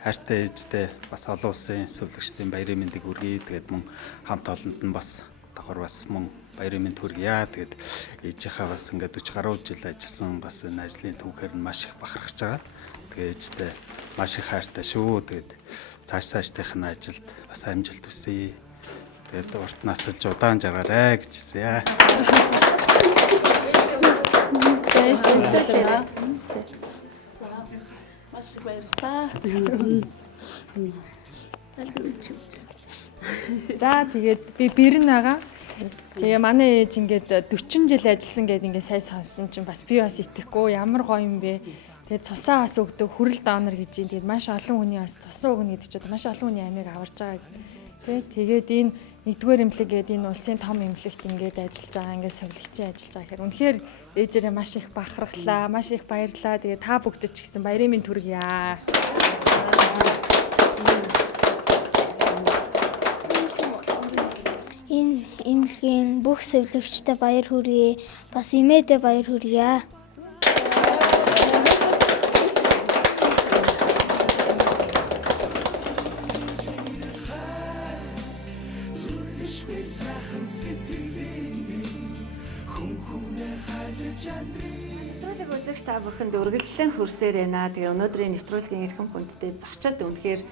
Хайртай ээжтэй бас олон улсын сувлагчдын баярын мэндийг хүргэе. Тэгээд мөн хамт олонд нь бас давхар бас мөн баярын мэнд хүргье. Тэгээд ээжийнхаа бас ингээд 40 гаруй жил ажилласан бас энэ ажлын түүхээр нь маш их бахархаж байгаа. Тэгээд ээжтэй маш их хайртай шүү. Тэгээд цаашдынх нь ажилд бас амжилт хүсье. Тэгээд урт насалж удаан жаргаарай гэж хэлье. Маш их баярлалаа. За тэгээд би Бэрнага. Тэгээ манай ээж ингээд 40 жил ажилласан гэдээ ингээд сайн сонссон чинь бас би бас итгэхгүй ямар гоё юм бэ. Тэгээд цусаа бас өгдөг хүрэл донор гэж юм. Тэгээд маш олон хүний бас цусаа өгнө гэдэг чинь маш олон хүний амийг аварж байгаа. Тэгээд энэ нэгдүгээр эмнэлэг гэдэг энэ улсын том эмнэлэгт ингээд ажиллаж байгаа ингээд совилгчийн ажиллаж байгаа хэрэг. Үнэхээр ээжээрээ маш их бахархлаа, маш их баярлалаа. Тэгээд та бүгдэд ч гэсэн баярын мэнд хүргье. Энэ эмнэлгийн бүх совилгчтай баяр хүргэе. Бас эмээдээ баяр хүргье. Нэвтрүүлэг үзэгч та бүхэнд үргэлжлэн хүрсээр байна. Тэгээ өнөөдрийн нэвтрүүлгийн эрхэм хүндтэй зочид үнэхээр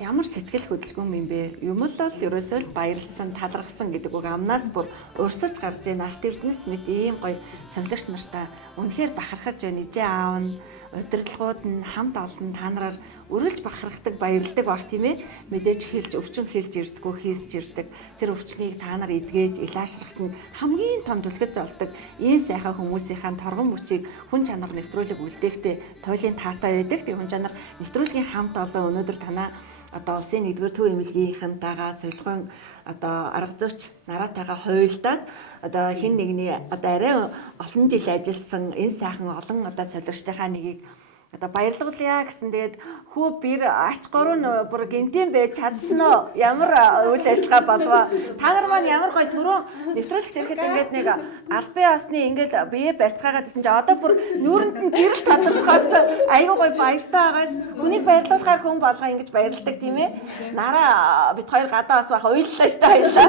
ямар сэтгэл хөдлөлгөөн юм бэ? Юм л бол ерөөсөө л баярлсан, талархсан гэдэг үг амнаас бүр урсаж гарч ийн алт эрдэнэс мэт ийм гоё совилгч нартай үнэхээр бахархаж байна. Ижээ аав нь, удирдлагууд нь хамт олон та нараар үргэлж бахархдаг, баярлдаг баг тийм ээ. Мэдээж хэлж өвчин хэлж ирдэггүй, хийсж ирдэг. Тэр өвчнийг та нар эдгээж, илаашрахт нь хамгийн том түлхэц болдог. Ийм сайхан хүмүүсийн торгон мөчийг хүн чанар нэвтрүүлэг үлдээхдээ туйлын таатай байдаг. Тэг хүн чанар нэвтрүүлгийн хамт олон өнөөдөр танаа одоо улсын 1-р төв эмнэлгийнхэнтэйгээ сувилгын одоо арга зүйч нараатайгаа хуйлдаад одоо хин нэгний одоо арай олон жил ажилласан энэ сайхан олон одоо сувилгчдынхаа нэгийг одоо баярлуулъя гэсэн. Тэгээд хүү бэр ач гурван бүр гинтийн байж чадсан уу? Ямар үйл ажиллагаа болвоо? Та нар маань ямар гоё түрүүн нэвтрүүлэгт ирэхэд ингээд нэг албан ёсны ингээд бие барьцгаагаад гэсэн чинь одоо бүр нүүрэнд нь гэрэл тодорхойц айгүй гоё баяртай байгаас хүнийг баярлуулахаар хүн болгоо ингэж баярладаг тийм ээ. Нараа бид хоёр гадаа бас баха уйллаа шүү дээ хоёлаа.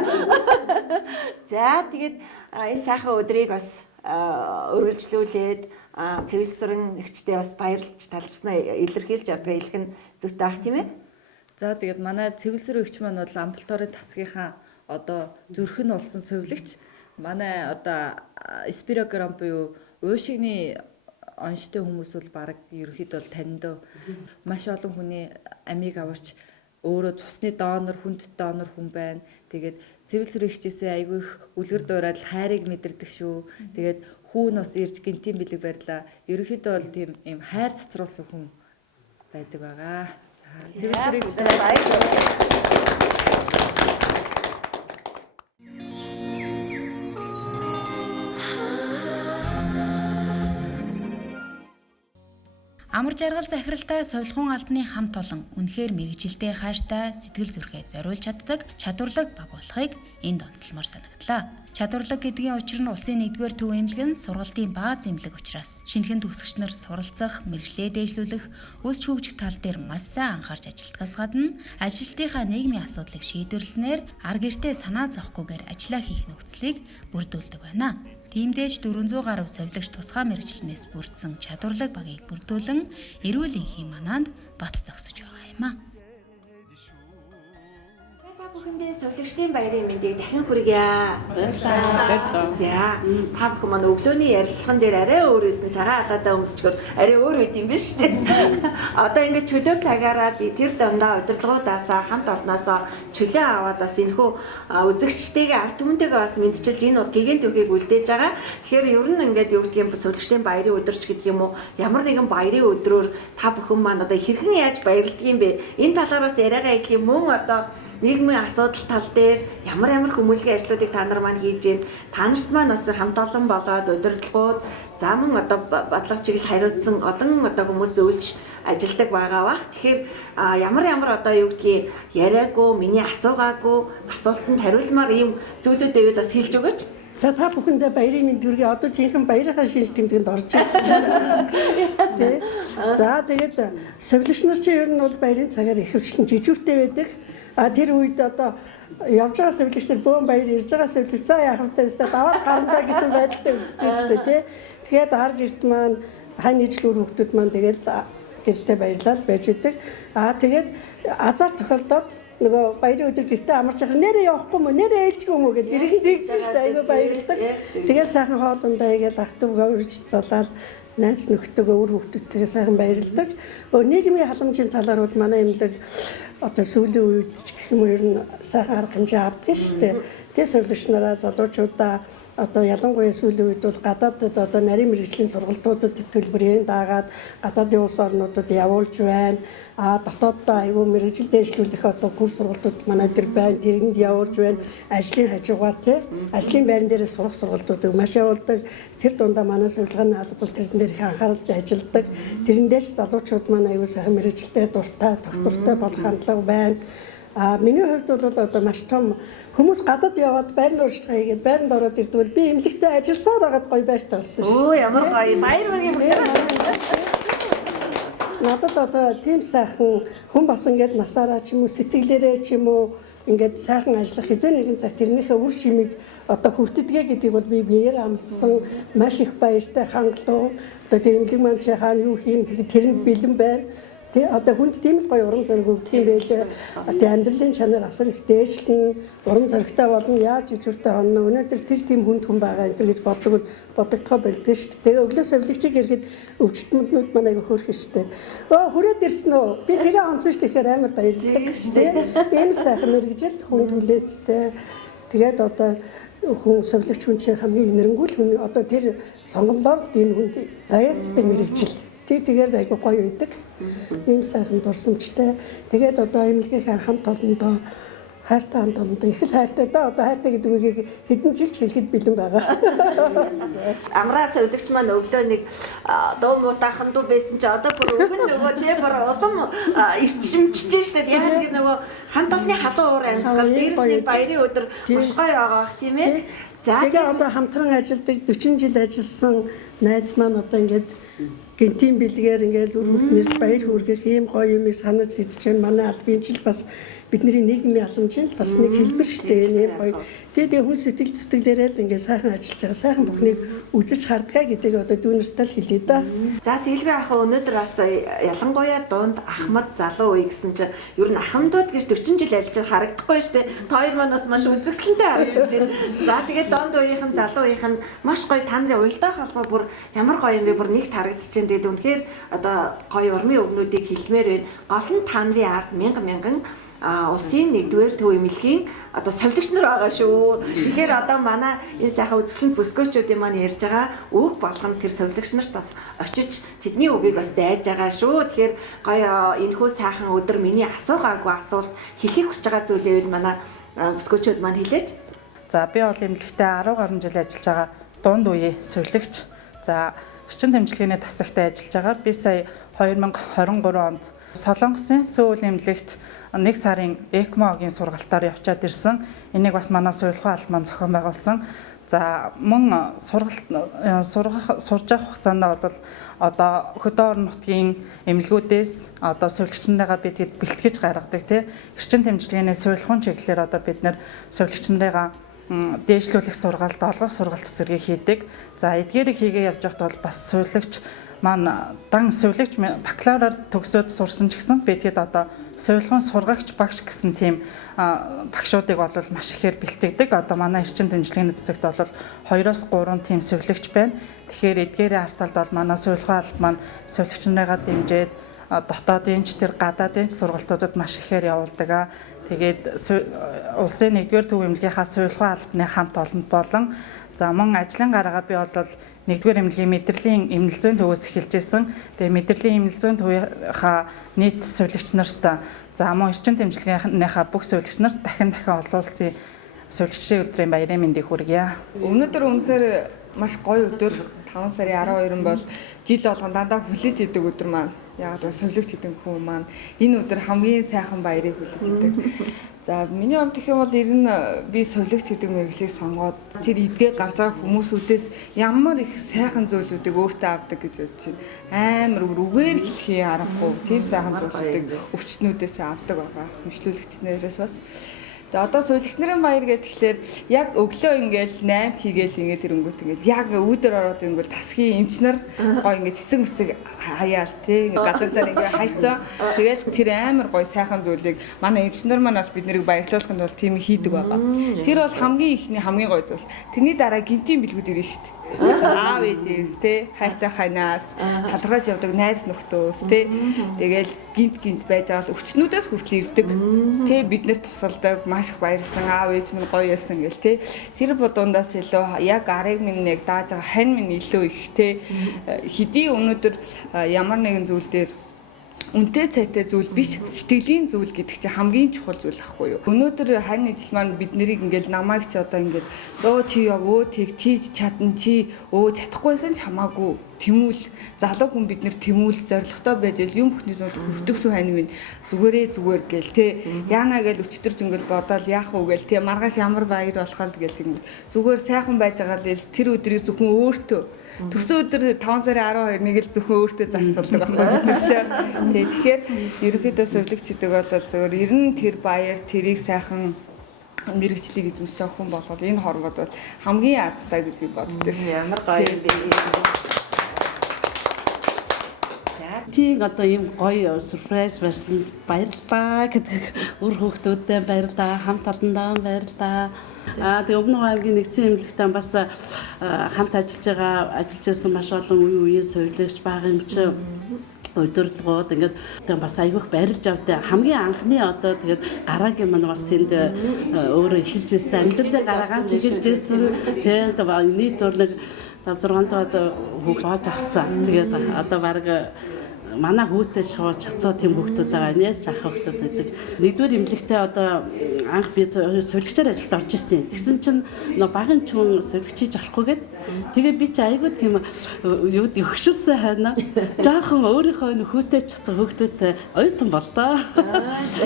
За тэгээд энэ сайхан өдрийг бас өргөжлүүлээд цэвэлсрэн нэгчтэй бас баярлж талбарснаа илэрхийлж явдаг илэх нь зүйтэй ах тийм ээ. За тэгээд манай цэвэлсрэн өгч маань бол амбулаторийн тасгийнхаа одоо зүрх нь улсан сувилагч. Манай одоо спирограмм буюу уушигны онцтой хүмүүс бол баг ерөөхдөө бол танинд маш олон хүний амийг аварч өөрөө цусны донор, хүнд донор хүн байна. Тэгээд цэвэлсрэн өгчээсээ айгүй их үлгэр дуурайд хайрыг мэдэрдэг шүү. Тэгээд хүүн бас ирж гинтийн бэлэг барьлаа. Ерөнхийдөө бол тийм юм хайр цацруулсан хүн байдаг байгаа. Цэвэлсрэг баярлалаа. Амар жаргал захиралтай сувилгын албаны хамт олон үнэхээр мэрэгжилтэй хайртай сэтгэл зүрхээ зориулж чаддаг чадварлаг баг болохыг энд онцлмоор санагдлаа. Чадварлаг гэдгийн учир нь улсын 1-р төв эмнэлэг нь сургалтын бааз эмнэлэг учраас шинэхэн төгсөгч нар суралцах, мэрэгчлээ дээшлүүлэх, өсч хөгжих тал дээр маш сайн анхаарч ажиллахаас гадна ажилчдынхаа нийгмийн асуудлыг шийдвэрлэснээр ар гэртээ санаа зовхгүйгээр ажиллаа хийх нөхцөлийг бүрдүүлдэг байна. Тиймдээж 400 гаруй совилогч тусгай мэргэжилтнээс бүрдсэн чадварлаг багийг бүрдүүлэн эрүүл энхийн манаанд бат зогсож байгаа юм а. Бүхэндээ сувилагчдын баярын мэндийг дахин хүргье. Баярлалаа. За, та бүхэн манай өглөөний ярилцлаган дээр арай өөр байсан цагаан халаадаа өмсчгөр арай өөр үед юм биш үү? Одоо ингээд чөлөө цагаараа тэр дундаа удирдлагуудаасаа хамт олноосоо чөлөө аваад бас энэхүү үзэгчтэйгээ ард түмэнтэйгээ бас мэдчилж энэ бол гигэн төвхийг үлдээж байгаа. Тэгэхээр ер нь ингээд юу гэдгийг сувилагчдын баярын өдөрч гэдэг юм уу? Ямар нэгэн баярын өдрөөр та бүхэн маань одоо хэрхэн яаж баярладаг юм бэ? Энэ талаараас яриагаа эхлэе мөн одоо нийгмийн асуудал тал дээр ямар хүмүүнлэгийн ажлуудыг та нар маань хийж байна. Та нарт маань бас хамт олон болоод удирдлагууд за мөн одоо бодлого чиглэл хариуцсан олон одоо хүмүүс зөвлөж ажилдаг байгаа бах. Тэгэхээр ямар одоо юу гэдгийг яриаггүй, миний асуугаагүй, асуултанд хариулмаар ийм зүйлүүд байвал бас хэлж өгөөч. За та бүхэндээ баярын мэнд хүргэе. Одоо жинхэнэ баярынхаа шинж тэмдэгт орж ирсэн. Тэ. За тэгээд совилогч нар чинь ер нь бол баярын цагаар их хөвчлэн жижигтэй байдаг. Тэр үед одоо явж байгаа совилогч нар бөөн баяр ирж байгаа совилогч за яах вэ гэсэн даваад гарандаа гэсэн байдалтай үлддэг шүү дээ тий. Тэгээд хар гэрт маань хань нийслүүр хүмүүс маань тэгээд гэртээ баярлал байж идэг. Тэгээд азар тохиолдоод нөгөө баярын өдөр гэртээ амарч байгаа нэрээ явахгүй мө нэрээ ээлжгүй мө гэж ирэх тэгж шүү дээ айгүй баярлдаг. Тэгээд сайхан хоолундаа игээд ахтугаа үрж залаад найз нөхдөдөө өр хүүхдүүдтэйгээ сайхан баярлдаг. Нийгмийн халамжийн талаар бол манай юмдаг одоо сүүлийн үед гэх юм ер нь сайхан арга хэмжээ авдаг шүү дээ. Тэгээд совилогч нараа залуучуудаа одоо ялангуяа сүүлийн үед бол гадаадд одоо нарийн мэргэжлийн сургалтуудад төлбөрийн дагаад гадаадын улс орнуудад явуулж байна. Дотооддоо аюул мэргэжил дэвшлүүлэх одоо курс сургалтууд манай дээр байна. Тэрэнд явуулж байна. Ажлын хажуугаар тий ажлын байран дээр сурах сургалтуудыг маш явуулдаг. Тэр дундаа манай сурвалжааны албал тэрэн дээр их анхааралж ажилладаг. Тэрэндээс залуучууд манай аюул сайхан мэргэжилтэй дуртай, тогтвортой болох хандлага байна. Миний хувьд бол одоо маш том хүмүүс гадаад яваад байрны урьдчилгаа хийгээд байранд ороод ирдвэл би эмнэлэгтээ ажилласаар байгаад гоё байртай болсон шүү. Өө ямар гоё баяр үргийн бүгд. Надад одоо тийм сайхан хүн бас ингээд насаараа ч юм уу сэтгэлээрээ ч юм уу ингээд сайхан ажиллах хэзээ нэгэн цаг тэрнийхээ үр шимийг одоо хүртдэгэ гэдгийг бол би биеэр амссан маш их баяртай хангалуун. Одоо тэр эмнэлэг маань чи хаана юу хийн гэхэд тэрэнд бэлэн байна. Тэ одоо хүнд тийм л гоё урам зориг өгдөг юм байлээ. Тэ амьдралын чанар асар их дээшлэн урам зоригтой болно. Яаж ижүүртэй хонно. Өнөөдөр тэр тийм хүнд хүн байгаа энэ гэж боддог бодогдохоо болдог шүү дээ. Тэгээ өглөө совилогчийг ирэхэд өвчтмөднүүд манай айгүй хөөрхөн шүү дээ. Хүрээд ирсэн үү? Би тэгээ онцсон шүү тэгэхээр амар баярлалаа шүү дээ. Ийм сайхан мэргэжил хүн хүлээцтэй. Тэгээд одоо хүн совилогч хүн чинь хамгийн нэрэнгүүл хүн одоо тэр сонгомдоор л энэ хүнд заяагтдаг мэргэжил. Тэгээд айгүй гоё үйдэг. Ийм сайхан дурсамжтай. Тэгээд одоо эмнэлгийн хамт олондоо хайртай хамт олондоо их л хайртай да. Одоо хайртай гэдэг үгийг хэдэн жилч хэлэхэд бэлэн байгаа. Амраа совилогч маань өглөө нэг дуу муутайхан дуу байсан чи одоо бүр өвгөн нөгөө тий бүр улам ирчимжиж штэ. Яг нэг нөгөө хамт олонны халуун уур амьсгал дээрээс нэг баярын өдөр маш гоё байгаа тийм ээ. За тэгээд одоо хамтран ажилладаг 40 жил ажилласан найз маань одоо ингээд гинтийн бэлгээр ингээл үр хүртнэрж баяр хүргэх ийм гоё юмыг санаж идэж байна. Манай албан жил бас бидний нийгмийн халамжийн бас нэг хэлбэр шүү дээ. Энэ гоё. Тэгээд хүн сэтгэл зүтгэлээрээ л ингээд сайхан ажиллаж байгаа. Сайхан бүхнийг үзэж хардгаа гэдэг одоо дүүнэртэй л хэлээ да. За тэгэл би ахаа өнөөдөр бас ялангуяа дунд Ахмад залуу үе гэсэн чинь ер нь ахмадууд гэж 40 жил ажиллаж харагдахгүй шүү дээ. Та хоёр маань бас маш үзэсгэлэнтэй харагдаж байна. За тэгээд дунд үеийнхэн залуу үеийнхэн маш гоё та нарын уялдаа холбоо бүр ямар гоё юм бэ бүр нэгт харагдаж байна. Тэгээд үнэхээр одоо гоё урмын өгнүүдийг хэлмээр байна. Гол нь та нарын ард мянган улсын 1-р төв эмнэлгийн одоо совилогч нар байгаа шүү. Тэгэхээр одоо манай энэ сайхан үзэсгэлэнт бүсгүйчүүдийн маань ярьж байгаа үг болгон тэр совилогч нарт бас очиж тэдний үгийг бас дайж байгаа шүү. Тэгэхээр гоё энэхүү сайхан өдөр миний асуугаагүй асуулт хэлхийг хүсэж байгаа зүйлээ манай бүсгүйчүүд маань хэлээч. За би бол эмнэлэгтээ 10 гаруй жил ажиллаж байгаа дунд үеийн совилогч. За орчин дамжлагын тасагт ажиллаж байгаа. Би сая 2023 онд Солонгосын Сөүл эмнэлэгт 1 сарын ЭКМО-гийн сургалтаар явчаад ирсэн. Энийг бас манай суйлахын албан маань зохион байгуулсан. За мөн сурж явах хугацаанд бол одоо хөдөө орон нутгийн эмнэлгүүдээс одоо сувилагчнараа бид бэлтгэж гаргадаг тий. Эрчим тэмцлэгийн суйлахын чиглэлээр одоо бид нэр сувилагчнараа дээшлүүлэх сургалт, олгох сургалт зэргийг хийдэг. За эдгээрийг хийгээ явж байхад бол бас сувилагч маань дан сувилагч бакалавраар төгсөөд сурсан ч гэсэн би тэгэд одоо сувилгын сургагч багш гэсэн тийм багшуудыг бол маш ихээр бэлтгэдэг. Одоо манай эрчим тэмцлэгийн засагт бол 2-3 тийм сувилагч байна. Тэгэхээр эдгээрийн арталд бол манай сувилгын алба маань сувилагчнараа дэмжиж дотоодын ч тэр гадаадын ч сургалтуудад маш ихээр явуулдаг. Тэгээд улсын 1-р төв эмнэлгийнхаа сувилгын албаны хамт олонд болон за мөн ажлын гараагаа би бол 1-р эмнэлгийн мэдрэлийн эмнэлзэн төвөөс эхэлж исэн. Тэгээ мэдрэлийн эмнэлзэн төвийнхаа нийт сувилагч нарт За мөн эрчим тэмцлэгийнхаа бүх сувилагч нарт дахин олон улсын сувилагчдын өдрийн баярын мэндийг хүргье. Өнөөдөр үнэхээр маш гоё өдөр. 5 сарын 12 бол жил болгон дандаа хүлээж идэг өдөр маань. Яг л сувилагч гэдэг хүн маань энэ өдөр хамгийн сайхан баярыг хүлээж идэг. За миний хувьд гэх юм бол ер нь би сувилагч гэдэг мэргэжлийг сонгоод тэр эдгээ гарч байгаа хүмүүсүүдээс ямар их сайхан зүйлүүдийг өөртөө авдаг гэж бодож байна. Амар үгээр хэлхий аргагүй тийм сайхан зүйлүүдийг өвчтнүүдээс авдаг байгаа. Хэмжлүүлэгчнэрээс бас. Тэгээ одоо сувилагч нарын баяр гэхэлэр яг өглөө ингээл 8 хийгээл ингээд тэр өнгөт ингээд яг үүдэр ороод ингээл тасгийн эмчнэр гоо ингээд цэцэг мэцэг хаяал тий ингээд газар дээр ингээд хайцсан. Тэгэл тэр амар гоё сайхан зүйлийг манай эмчнэр манаас бид нарыг баярлуулахын тулд тийм хийдэг байгаа. Тэр бол хамгийн ихний хамгийн гоё зүйл. Тэрний дараа гинтийн бэлгүүд ирнэ шүү дээ. Аав ээжээс те хайртай ханаас талархаж явдаг найз нөхдөөс те тэгэл гинт байж байгаа л өвчнүүдээс хүртэл ирдэг те биднэрт тусалдаг маш их баярлсан аав ээж минь гоё яасан гэл те тэр бодуундаас илүү яг арыг минь нэг дааж байгаа хань минь илүү их те хэдий өнөөдөр ямар нэгэн зүйл дээр үнтэй цайтай зүйл биш сэтгэлийн зүйл гэдэг чинь хамгийн чухал зүйл ахгүй юу. Өнөөдөр хань ижил маань бид нарыг ингээл намайг ч одоо ингээл өө чи явөө тэг чи чадна чи чадахгүйсэн ч хамаагүй тэмүүл залуу хүн бид нэр тэмүүл зоригтой байж юм бүхний зүүн хүртэгсүү хань минь зүгээр гээл те яана гээл өчтөрч ингээл бодоол яах вэ гээл те маргааш ямар баяр болох л гээл тийм зүгээр сайхан байж байгаа л тэр өдрийг зөвхөн өөртөө төрсөн өдөр 5 сарын 12-ыг л зөвхөн өөртөө зарцуулдаг байхгүй бид нар чинь. Тэгэхээр ерөнхийдөө сувилагч гэдэг бол зөвөр ер нь тэр баяр тэрийг сайхан мэрэгчлийг эзэмшиж байгаа хүн болоод энэ хорвоод бол хамгийн азтай гэж би боддог. Ямар гоё юм бэ. Тийм одоо ийм гоё сюрприз барьсан баярлалаа гэдэг үр хүүхдүүдэд баярлалаа хамт олондоо баярлалаа. Тэгээ Өмнөг аймгийн нэгдсэн эмнэлэгтээ бас хамт ажиллаж байсан маш олон үеийн сувилагч байгаа юм чи удирдлагууд ингээд бас айгүйх барилж авдаг. Хамгийн анхны одоо тэгээд гараагийн маань бас тэнд өөрөө эхэлж ирсэн. Амьдралдаа гараагаан чиглэж ирсэн. Тэгээд нийт бол нэг 600 хүүхд боож авсан. Тэгээд одоо баг манай хүүтэй шууд чацуу тийм хүүхдүүд байгаа. Нээс жах хүүхдүүд байдаг. Нэгдүгээр эмнэлэгтээ одоо анх би сувилагчаар ажилд орж ирсэн. Тэгсэн чинь багын ч хүн сувилагчиж болохгүйгээд тэгээ би чи айгүй тийм юуд өгшүүлсэн хайна. Жаахан өөрийнхөө хүүтэй чацуу хүүхдүүдтэй оюутан боллоо.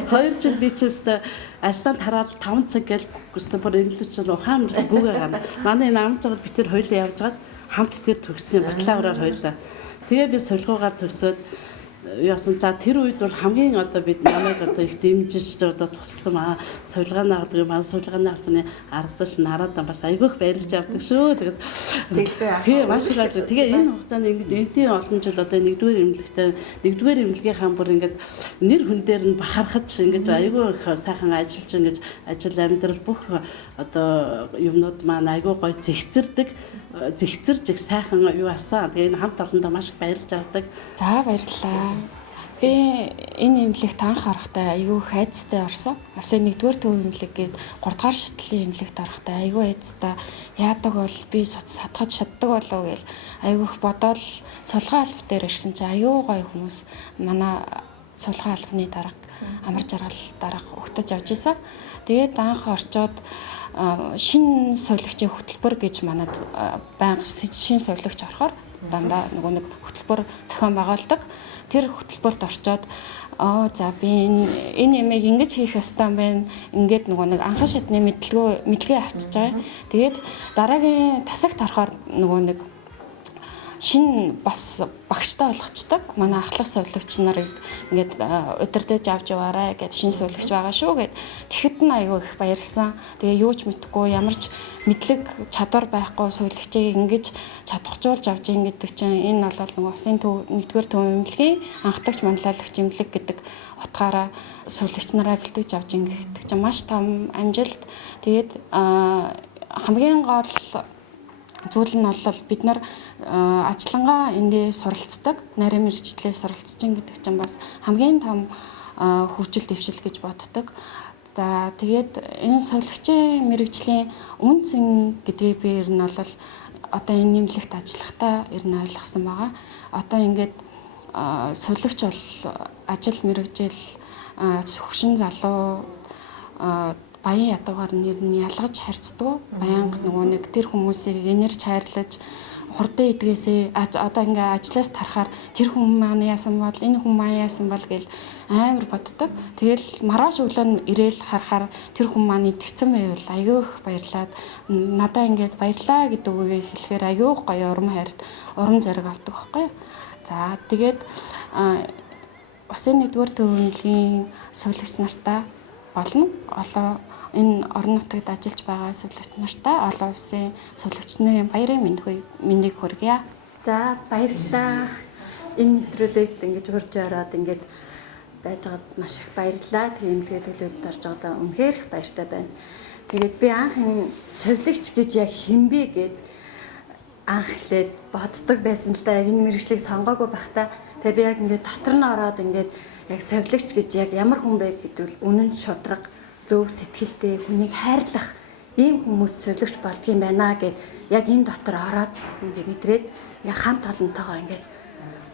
2 жил би ч өстө ажлаа тараад 5 цаг гэл өстө бүр эмнэлэгч ухаан бүгээ гана. Манай энэ амж жагаад би тэр хоёулаа явж гад хамт тэр төгссөн бакалавраар хоёулаа. Тэгээ би солигоогоор төгсөөд яасан за тэр үед бол хамгийн одоо бид намайг одоо их дэмжиж одоо туссан солигоо наагдаг маань солигооны албаны аргацч нараад бас айгүйх баярлж авдаг шүү. Тэгээ маш их ажил. Тэгээ энэ хугацаанд ингэж энтийн олон жил одоо нэгдүгээр эмнэлгийнхаа бүр ингэж нэр хүн дээр нь бахархаж ингэж айгүй их сайхан ажиллаж ингэж ажил амьдрал бүх одоо юмнууд маань айгүй гой зэгцэрж их сайхан юу асан. Тэгээ энэ хамт олондоо маш их баярлж авдаг. За баярлалаа. Би энэ эмнэлэгт анх орохдоо айгүй хайцтай орсон. Бас 1-р төв эмнэлэг гээд 3-р шатлалын эмнэлэгт орохдоо айгүй хайцтай. Яадаг бол би сатгаж чаддаг болов гэл айгүйх бодоол сулгай алб дээр ирсэн чи аюу гой хүмүүс манай сулгай албаны дарга амар жаргал дарга өгтөж явж исэн. Тэгээд анх орчоод шинэ сувилагчийн хөтөлбөр гэж манад байнга шинэ сувилагч орохоор дандаа нэг хөтөлбөр зохион байгуулдаг. Тэр хөтөлбөрт орчоод за би энэ ямиг ингэж хийх ёстой юм байна. Ингээд нэг анхан шатны мэдлэгээ авчиж байгаа. Тэгээд дараагийн тасагт орохоор нэг шинэ бас багштай болгочдаг. Манай ахлах сувилагч нарыг ингээд удирдах авч яваарай гэд шинэ сувилагч байгаа шүү гэд. Тэгэхэд нь аягүй их баярлсан. Тэгээ юу ч мэдэхгүй ямар ч мэдлэг чадвар байхгүй сувилагчийг ингэж чадахжуулж авч ийн гэдэг чинь энэ бол усын 1-р төв эмнэлгийн анхдагч манлайлагч эмнэлэг гэдэг утгаараа сувилагч нараа бэлтгэж авч ийн гэдэг чинь маш том амжилт. Тэгээд хамгийн гол зүйл нь бол бид нар ажлангаа эндээ суралцдаг, нарийн мэргэжлээ суралцж ин гэдэг чинь бас хамгийн том хөгжил дэвшил гэж боддог. За тэгээд энэ сувилагчийн мэргэжлийн үн цэн гэдгийг би ер нь бол одоо энэ нэмлэгт ажиллахдаа ер нь ойлгосон байгаа. Одоо ингээд сувилагч бол ажил мэргэжил хөвшин залуу баян ядуугаар нэр нь ялгаж харьцдаг. Баянга нөгөө нэг тэр хүмүүсийг инэрч хайрлаж хурдан идгээсээ одоо ингээ ажлаас тарахаар тэр хүн маань яасан бол энэ хүн маань яасан бол гэл амар боддог. Тэгэл маргааш өглөө ирээл харахаар тэр хүн маань идэгцэн байвал аягүй их баярлаад надаа ингээд баярлаа гэдэг үгийг хэлэхээр аягүй гоё урам зориг авдаг байхгүй. За тэгээд Улсын 1-р төв эмнэлгийн сувилагч нартаа олон энэ орон нутагт ажиллаж байгаа сувилагч нартаа олон улсын сувилагч нарын баярын мэндийг хүргье. За баярлалаа. Энэ нэвтрүүлэгт ингэж хурж ороод ингэж байж байгаад маш их баярлалаа. Тэгээ эмнэлгээ төлөөлөлд орж байгаадаа үнэхээр их баяртай байна. Тэгээд би анх энэ сувилагч гэж яг хинбэ гэд анх эхлээд боддог байсан л да. Энэ мэргэжлийг сонгоогүй байхдаа тэгээ би яг ингээд дотор нь ороод ингээд яг сувилагч гэж яг ямар хүн бэ гэдвэл үнэн шударга, зөв сэтгэлтэй, хүнийг хайрлах ийм хүмүүс сувилагч болдгийм байна гэд яг энэ дотор ороод ингээд мэдрээд ингээд хамт олонтойгоо ингээд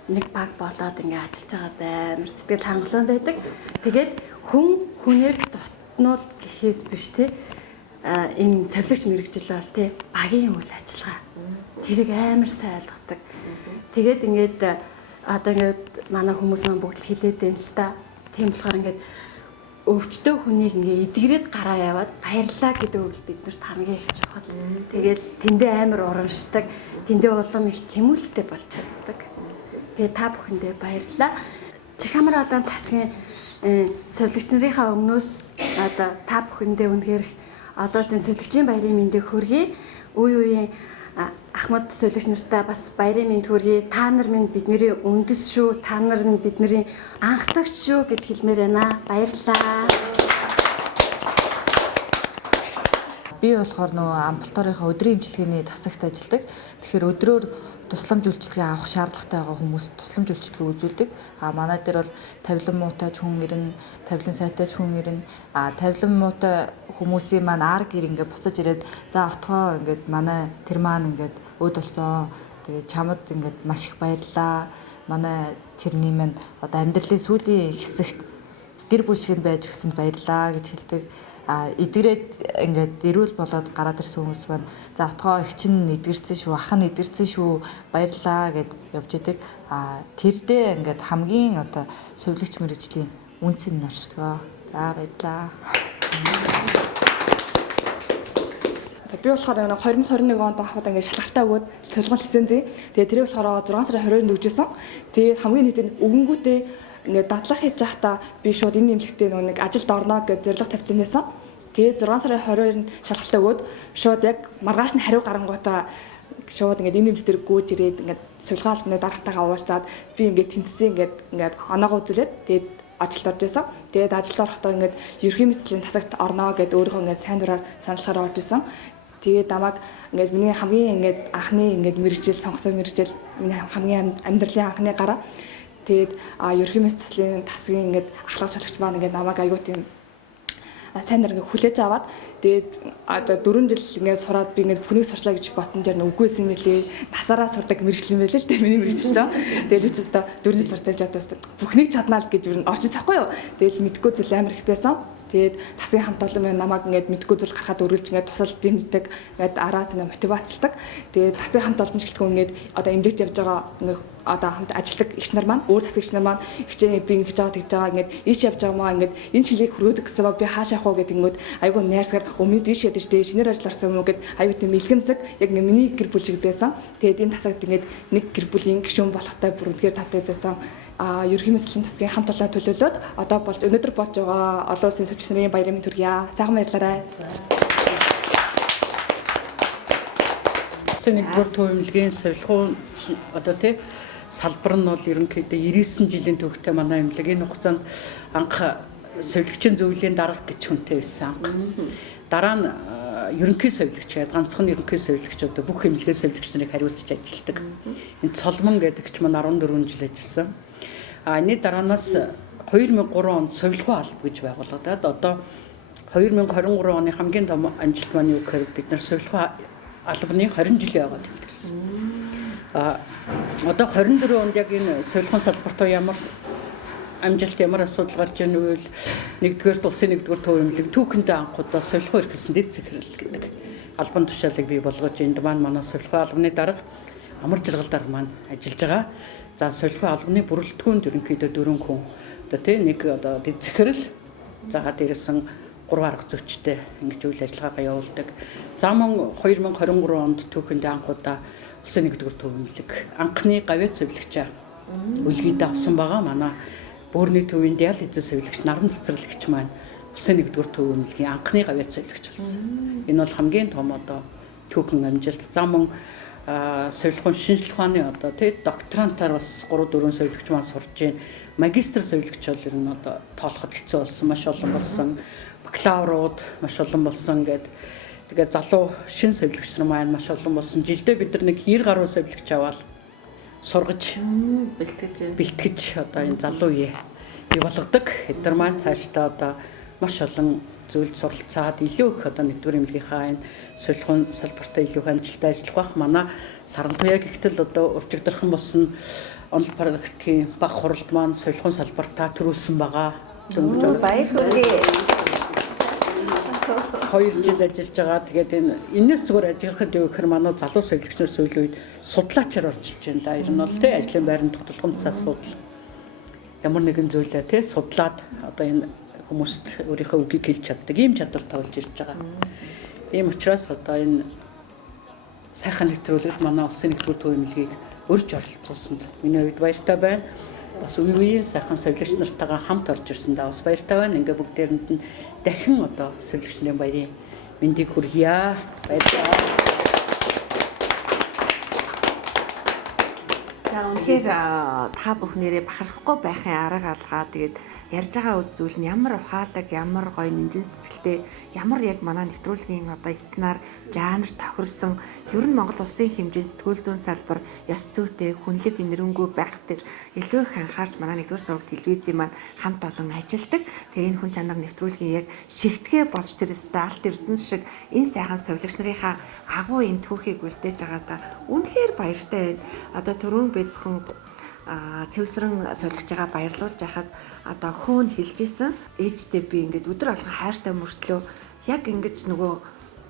нэг баг болоод ингээд ажиллаж байгаа амар сэтгэл хангалуун байдаг. Тэгээд хүнээр дутнуул гэхээс биш те энэ сувилагч мэргэжил бол те багийн үйл ажиллагаа. Тэрийг амар сайн ойлгодог. Тэгээд ингээд одоо ингээд манай хүмүүс маань бүгд хилээд байна л та. Тийм болохоор ингээд өвчтөө хүнийг ингээд эдгэрээд гараа яваад баярлаа гэдэг үг бид нарт хамгийн их чухал. Тэгэл тэндээ амар урамшдаг, тэндээ улам их тэмүүлэлтэй болж чаддаг. Тэгээ та бүхэндээ баярлаа. Чихамар олон тасгийн сувилагч нарынхаа өмнөөс одоо та бүхэндээ үнэхээр олон улсын сувилагчийн баярын мэндийг хүргэе. Үе үеийн Ахмад сувилагч нартаа бас баярын мэнд хүргэе. Та нар минь бидний үндэс шүү. Та нар минь бидний анхдагч шүү гэж хэлмээр байна. Баярлалаа. Би болохоор нөгөө амбулаторынхаа өдрийн эмчилгээний тасагт ажилладаг. Тэгэхээр өдрөөр тусламж үйлчилгээ авах шаардлагатай байгаа хүмүүс тусламж үйлчилгээ үзүүлдэг. Манай дээр бол тавилан муутай ч хүн ирнэ, тавилан сайтай ч хүн ирнэ. Тавилан муутай хүмүүсийн маань ар гэр ингээд буцаж ирээд за отгоо ингээд манай тэр маань ингээд өд болсон. Тэгээд чамд ингээд маш их баярлаа. Манай тэрний маань одоо амьдралын сүүлийн хэсэгт гэр бүл шиг байж өгсөнд баярлаа гэж хэлдэг. Эдгэрээд ингээд эрүүл болоод гараад ирсэн хүмүүс маань за отгоо их чинь эдгэрсэн шүү, ах нь эдгэрсэн шүү, баярлаа гэд явж идэг. Тэрдээ ингээд хамгийн одоо сувилагч мэргэжлийн үнцэн норшдгоо. За баярлаа. Би болохоор 2021 онд авахад ингээд шалгалтаа өгөөд цолгон лицензээ. Тэгээ тэрийг болохоор 6 сарын 20-нд өгчээсэн. Тэгээ хамгийн нийтэд өгөнгүүтээ ингээд дадлах хийж байхдаа би шууд энэ нэмлэгтээ нэг ажилд орно гэж зорилго тавьсан байсан. Тэгээд 6 сарын 22-нд шалгалтаа өгөөд шууд яг маргааш нь хариу гарангуйтаа шууд ингээд энэ нэмлэг дээр гүйж ирээд ингээд сувилгаал нэг дарагтайгаа уулзаад би ингээд тэнцсэн ингээд оноогоо үзүүлээд тэгээд ажилд орж исэн. Тэгээд ажилд орохдоо ингээд ерхий мэдслийн тасагт орно гэд өөрийнхөө ингээд сайн дураар саналахаар орж исэн. Тэгээд намайг ингээд миний хамгийн ингээд анхны ингээд мэргэжил сонгосон мэргэжил миний хамгийн амьдралын анхны гараа. Тэгээд ерхий мэдслийн тасгийн ингээд ахлах сувилагч маань ингээд намайг аягүй тийм сайн нар ингээд хүлээж аваад тэгээд одоо 4 жил ингээд сураад би ингээд бүхнийг сурчлаа гэж бодсон жаар үгүйсэн мэлээ насаараа сурдаг мэргэжил юм байл л дээ миний мэргэжил чинь. Тэгээд үчис одоо 4 жил сурсан жаатаас бүхнийг чаднаа л гэж юу орж ирсэхгүй юу. Тэгээд мэдгүй зүйл амар их байсан. Тэгээд тасгийн хамт олон маань намайг ингээд мэдгүй зүйл гарахад өргөлж ингээд тусал дэмждэг ингээд араас ингээд мотивацлдаг. Тэгээд тасгийн хамт олон жилтгөө ингээд одоо эмдэгт явж байгаа ингээд одоо хамт ажилладаг эгч нар маань өөр тасгагч нар маань хичээнэ би ингэж байгаа тэгж байгаа ингээд иш явж байгаа маа ингээд энэ шилийг хөрөөдөг гэсэн ба би хаашаа явах уу гэдэг ингээд айгүй найрсгаар өмнөд иш ядаж дээ шинээр ажилларсан юм уу гэд айгүй тийм мэлгэмсэг яг миний гэр бүл шиг байсан. Тэгээд энэ тасагт ингээд нэг гэр бүлийн гишүүн болохтай бүр үнэхээр татай байсан. Ерхий мэдслийн тасгийн хамт олон төлөөлөөд одоо болж өнөөдөр болж байгаа олон улсын сувилагч нарын баярын мэнд хүргье. Сайхан баярлалаа. Улсын 1-р төв эмнэлгийн сувилгын одоо тий салбар нь бол ерөнхийдөө 99 жилийн төвхтэй манай эмнэлэг энэ хугацаанд анх сувилагчийн зөвлөлийн дарга гэж хүнтэй байсан анх. Дараа нь ерөнхий сувилагч гэдэг ганцхан ерөнхий сувилагч одоо бүх эмнэлгийн сувилагч нарыг хариуцж ажилладаг. Энэ Цолмон гэдэг ч маань 14 жил ажилласан. Энэний дараанаас 2003 онд сувилгын алба гэж байгуулагдаад одоо 2023 оны хамгийн том амжилт маань юу гэхээр бид нар сувилгын албаны 20 жилийн яваад байна. Одоо 24 онд яг энэ сувилгын салбарт ямар амжилт ямар асуудал гарч ийн үйл нэгдүгээр улсын нэгдүгээр төв эмнэлэг түүхэндээ анхудаа солихоо эрхэлсэн дэд захирал гэдэг албан тушаалыг бий болгож энд манай солихоо албаны дарга амар жаргалдар маань ажиллаж байгаа. За солихоо албаны бүрэлдэхүүнд ерөнхийдөө 4 хүн одоо тийм нэг одоо дэд захирал за дээрсэн 3 арга зүйчтэй ингэж үйл ажиллагаагаа явуулдаг. За мөн 2023 онд түүхэндээ анхудаа улсын нэгдүгээр төв эмнэлэг анхны гавьяа цэвэрлэгчээ үлгийдээ авсан байгаа. Манай Бөөрийн төвийн диализис цэвэрлэгч наран цэцэрлэгч маань улсын нэгдүгээр төв эмнэлгийн анхны гавьяа цэвэрлэгч болсон. Энэ бол хамгийн том одоо түүхэн амжилт. За мөн сувилахын шинжилх ухааны одоо тий докторантаар бас 3-4 сувилагч маань сурж байна. Магистр сувилагч бол ер нь одоо тоолоход хэцүү болсон, маш олон болсон. Бакалаврууд маш олон болсон гэдэг. Тэгээд залуу шин сувилагч нар маань маш олон болсон. Жилдээ бид нар нэг 90 гаруй сувилагч аваад сургаж бэлтгэж одоо энэ залуу үе бий болгодог. Эдгээр маань цаашдаа одоо маш олон зүйлд суралцаад илүү их одоо нэгдүгээр эмнэлгийнхаа энэ сувилахын салбартаа илүү их амжилттай ажиллах бах. Манай Сарантуяа гихтэл одоо урчигдорхон болсон онол парагтын баг хуралд маань сувилахын салбартаа төрүүлсэн байгаа. Баяр хүргэе. 2 жил ажиллаж байгаа. Тэгээд энэс зүгээр ажиллахад юу гэхээр манай залуу сувилагч нар сүүлийн үед судлаачаар орж иж байна да. Ер нь бол тий ажлын байрны тогтолгомцоо асуудал ямар нэгэн зүйлээ тий судлаад одоо энэ хүмүүст өөрийнхөө үгийг хэлж чаддаг ийм чадвар тавьж ирж байгаа. Ийм учраас одоо энэ сайхан нэвтрүүлэгт манай улсын нэгдүгээр төв эмнэлгийг урьж оролцуулсанд миний хувьд баяртай байна. Бас үеийн сайхан сувилагч нартайгаа хамт орж ирсэн да бас баяртай байна. Ингээ бүгдээрэнд нь дахин одоо сувилагчны баярын мэндийг хүргье. Баярлалаа. За үнэхээр та бүхнээрээ бахархахгүй байхын арга алгаа тэгээд ярьж байгаа зүйл нь ямар ухаалаг, ямар гоё нэмжин сэтгэлтэй, ямар яг манай нэвтрүүлгийн одоо эснаар жанр тохирсон ер нь Монгол улсын хэмжээнд сэтгүүл зүйн салбар ёс зүйтэй, хүнлэг инэрэнгүй байх дээр илүү их анхаарч манай нэгдүгээр сургууль телевизийн маань хамт олон ажилдаг. Тэгээ энэ хүн чанар нэвтрүүлгийн яг шигтгэ болж тэрстэй алт эрдэнэс шиг энэ сайхан сувилагч нарынхаа агуу энэ түүхийг үлдээж байгаадаа үнэхээр баяртай байна. Одоо түрүүн бид хүн цэвсрэн сувилагчаа баярлуулж байхад одоо хөөн хэлжсэн ээжтэй би ингээд өдөр алган хайртай мөртлөө яг ингэж нөгөө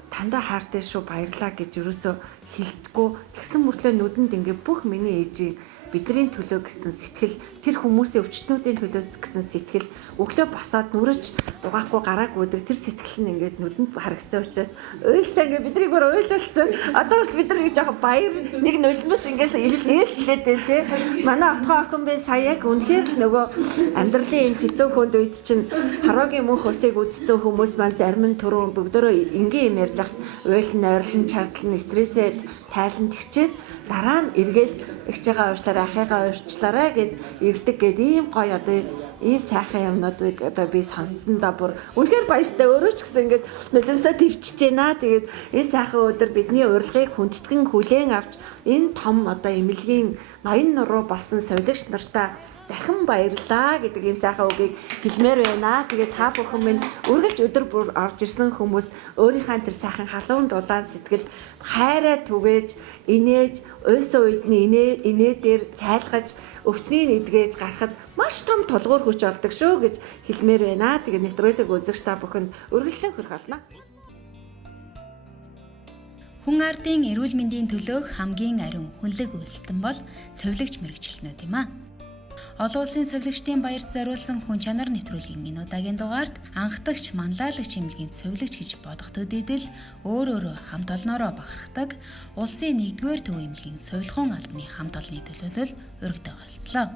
тандаа хайртай шүү баярлаа гэж ерөөсө хэлдэггүй тэгсэн мөртлөө нүдэнд ингээд бүх миний ээжийг бидний төлөө гэсэн сэтгэл тэр хүмүүсийн өвчтнүүдийн төлөө гэсэн сэтгэл өглөө босоод нүрэж угаахгүй гараагүйдэг тэр сэтгэл нь ингээд нүдэнд харагдсан учраас уйлсаа ингээд биднийг бүр уйлуулсан одоо бол бид нар нэг жоохон баяр нэг нулимс ингээд ээлжлээд байна те манай отгоо охин би сая яг үнэхээр л нөгөө амьдралын энэ хэцүү хүнд үед чинь хароогийн мөнх усыг үдцсэн хүмүүс маань зарим нь түрүү бүгдөө ингийн юм ярьж хахад уйлн ойрлон чадлан стрессэд тайлан тэгчээд дараа нь эргээд ихж байгаа уучлаарай ахыгаа уурчлаарай гэд ирдэг гэд ийм гоё одоо ийм сайхан юмнуудыг одоо би сонссондоо бүр үнэхээр баяртай өөрөө ч гэсэн ингээд нулимсаа төвчж байна. Тэгээд энэ сайхан өдөр бидний урилгыг хүндэтгэн хүлээн авч энэ том одоо эмнэлгийн ноён нуруу болсон сувилагч нартаа дахин баярлаа гэдэг ийм сайхан үгийг хэлмээр байна. Тэгээд та бүхэн минь үргэлж өдөр бүр орж ирсэн хүмүүс өөрийнхөө тэр сайхан халуун дулаан сэтгэл хайраа түгээж инээж уйсан үед нь инээдээр цайлгаж өвчнийг эдгэж гарахад маш том толгуур хүч олдог шүү гэж хэлмээр байна. Тэгээд нэвтрүүлэг үзэгч та бүхэнд үргэлжлэн хүрэх болно. Хүн ардын эрүүл мэндийн төлөөх хамгийн ариун хүнлэг үйлсэлтэн бол сувилагч мэргэжилтнүүд юм а. Олон улсын сувилагчдын баярт зориулсан хүн чанар нэвтрүүлгийн энэ удаагийн дугаард анхдагч манлайлагч эмнэлгийн сувилагч гэж бодох төдийдэл өөрөөрөө хамт олноороо бахархдаг улсын 1-р төв эмнэлгийн сувилахын албаны хамт олонны төлөөлөл өргөдөг оролцлоо.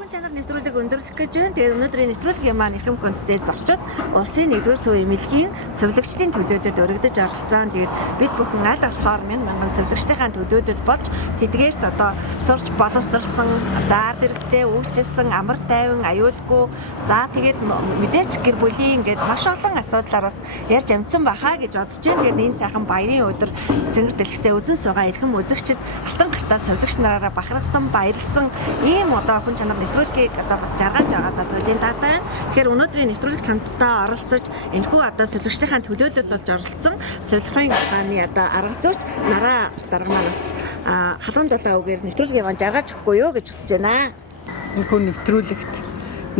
Хүн чанар нэвтрүүлэг өндөрлөх гэж байна. Тэгээд өнөөдрийн нэвтрүүлгийн маань эрхэм хүндтэй зочид улсын 1-р төв эмнэлгийн сувилагчдын төлөөлөл өргөдөж оролцсон. Тэгээд бид бүхэн аль болохоор мянган сувилагчдын төлөөлөл болж тэдгээрт одоо сурч боловсрсан, заар дэрэгтэй үйлчилсэн, амар тайван, аюулгүй, за тэгээд мэдээч гэр бүлийн ингээд маш олон асуудлаар бас ярьж амжсан бахаа гэж бодож байна. Тэгээд энэ сайхан баярын өдөр Цэнгэр дэлгэцээ үзэн суугаа эрхэм үзэгчид алтан гартаа сувилагч нараараа бахархсан, баярлсан ийм одоо хүн чанар нэвтрүүлгийг одоо бас жаргаж байгаа одоо туйлын таатай байна. Тэгэхээр өнөөдрийн нэвтрүүлэгт хамтдаа оролцож энэхүү одоо сувилагчдын төлөөлөлд болж оролцсон сувилахын ухааны одоо арга зүйч Нараа дарга маань бас халуун дулаан үгээр нэвтрүүлгийг жаргаж өгөхгүй юу гэж хүсэж байна. Энэхүү нэвтрүүлэгт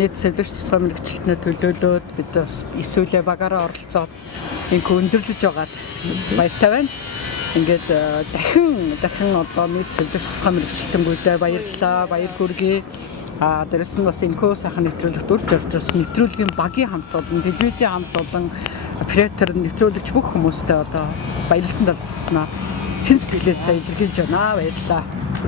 нийт сувилагч тусгай мэрэгчлэлтний төлөөлөөд бид бас эсвэл багаараа оролцоод энэхүү өндөрлөж байгаад баяртай байна. Ингээд дахин одоо нийт сувилагч тусгай мэрэгчлэлтэнгүүдээ баярлалаа, баяр хүргэе. Дээрэс нь бас энэхүү сайхан нэвтрүүлэгт урьж орж ирсэн нэвтрүүлгийн багийн хамт олон, телевизийн хамт олон оператор нэвтрүүлэгч бүх хүмүүстээ одоо баярлсан талцгаснаа чин сэтгэлээсээ илэрхийлж байна. Баярлалаа.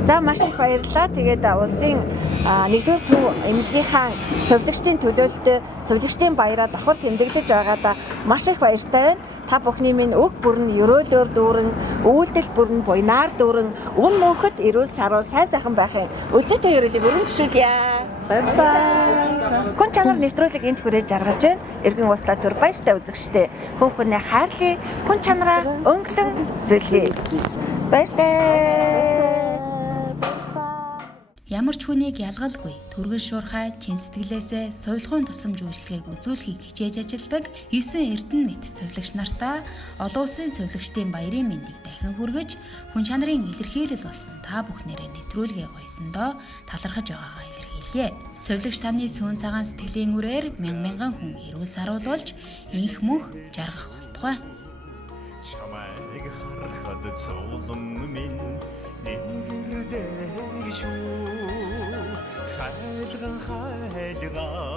За маш их баярлалаа. Тэгээд улсын 1-р төв эмнэлгийнхаа сувилагчдын төлөөлөлтөд сувилагчдын баяраа давхар тэмдэглэж байгаадаа маш их баяртай байна. Та бүхний минь өг бүрэн ерөөлөөр дүүрэн, үйлдэл бүрэн буйнаар дүүрэн, үн мөнхөд эрүүл сарвал сайн сайхан байхын үлцэтэй ерөөлийг өргөн төвшүүлье. Баярлалаа. Хүн чанар нэвтрүүлэг энд хүрээж жаргаж байна. Иргэн ууслаа төр баяртай үзэгчтэй. Хүн хүнээ хайрлая, хүн чанараа өнгөтөн зөвлөе. Баяртай. Ямар ч хүнийг ялгалгүй түргэн шуурхай чин сэтгэлээсээ сувилахын тусламж үйлчилгээг үзүүлэхийг хичээж ажилдаг 9 эрдэнэ мэд сувилагч нартаа олон улсын сувилагчдын баярын мэндийг дахин хүргэж хүн чанарын илэрхийлэл болсон та бүхнээрээ нэвтрүүлгээ гойсондоо талархаж байгаагаа илэрхийлье. Сувилагч таны сүүн цагаан сэтгэлийн үрээр мянган хүн эрүүл саруулж инх мөнх жаргах болтугай. Чамайг харахад зовлон минь нэгэрдэг шүү сайлган хайлгаа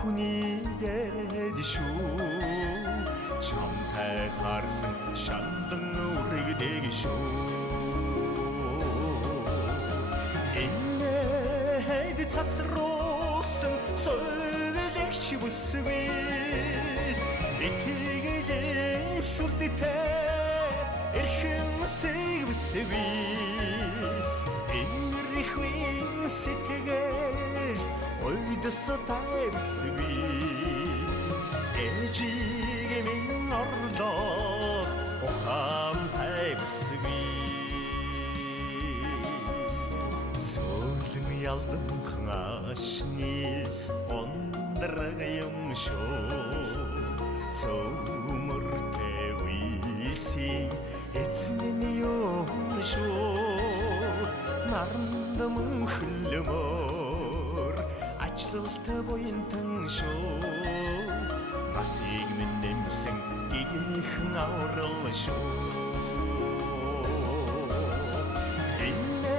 хүний дээд шүү чамтай харсан шандан үрэгдэг шүү энэ хэд цацруулсан сувилагч бүсгүй итгэгэн сүрдэтэй эрхэм сэвсэви энэрхвэн сэтгэгэл ойдсо тайвсэви эжигэмэн орлох ухаан тайвсэви зөөлөн ялдан ашны ондраг юм шүү цөмөртэй виси эцнэн юм шүү нарандам хөлмөр ачлалт буянтан шүү насиг минь нэмсэн гихэн аврал шүү энэ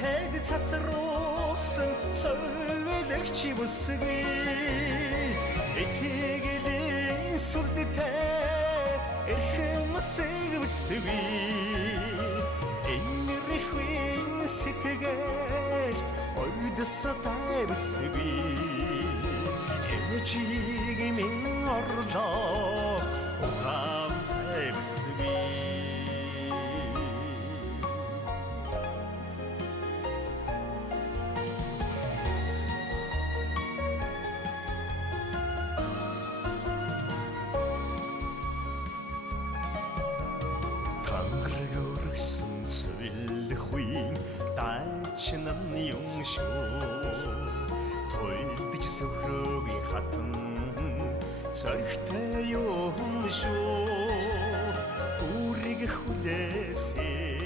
хэд цацруулсан сувилагч бүсгүй итгэгэн сүрдэтэй эрхэм сэвсэви энэрхвэн сэтгэгэл ойдсо тайвсэви эжигэмэн орлох ухаан тайвсэви Дайчнан юм шүү тойлдж сөхрөгийн хатан цорхтой юм шүү үрийг хүлээсээ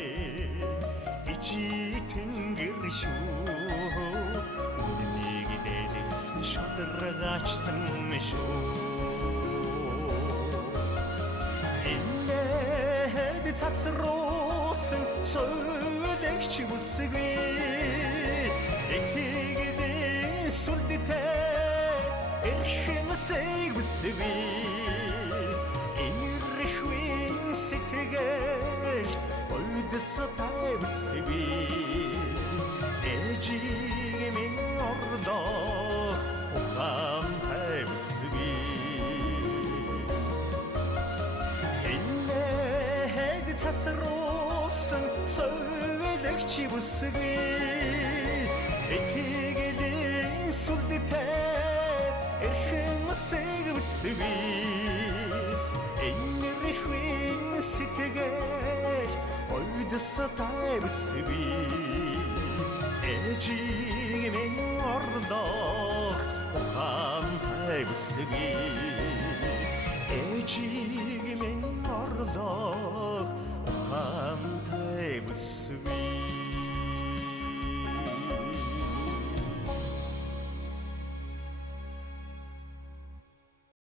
ичи тэнгэр шүү үнийг дээдэс шодрагачтан шүү энэ хэд цацруулсан сувилагч бүсгүй итгэгэн сүрдэтэй эрхэм сэвсэви энэрхвэн сэтгэгэл ойдсо тайвсэви эжигэмэн орлох ухаан тайвсэви энэ хэд цацруулсан сувилагч бүсгүй итгэгэн сүрдэтэй эрхэм сэвсэви энэрхвэн сэтгэгэл ойдсо тайвсэви ээжийг минь орлох ухаантай өсгий ээжийг минь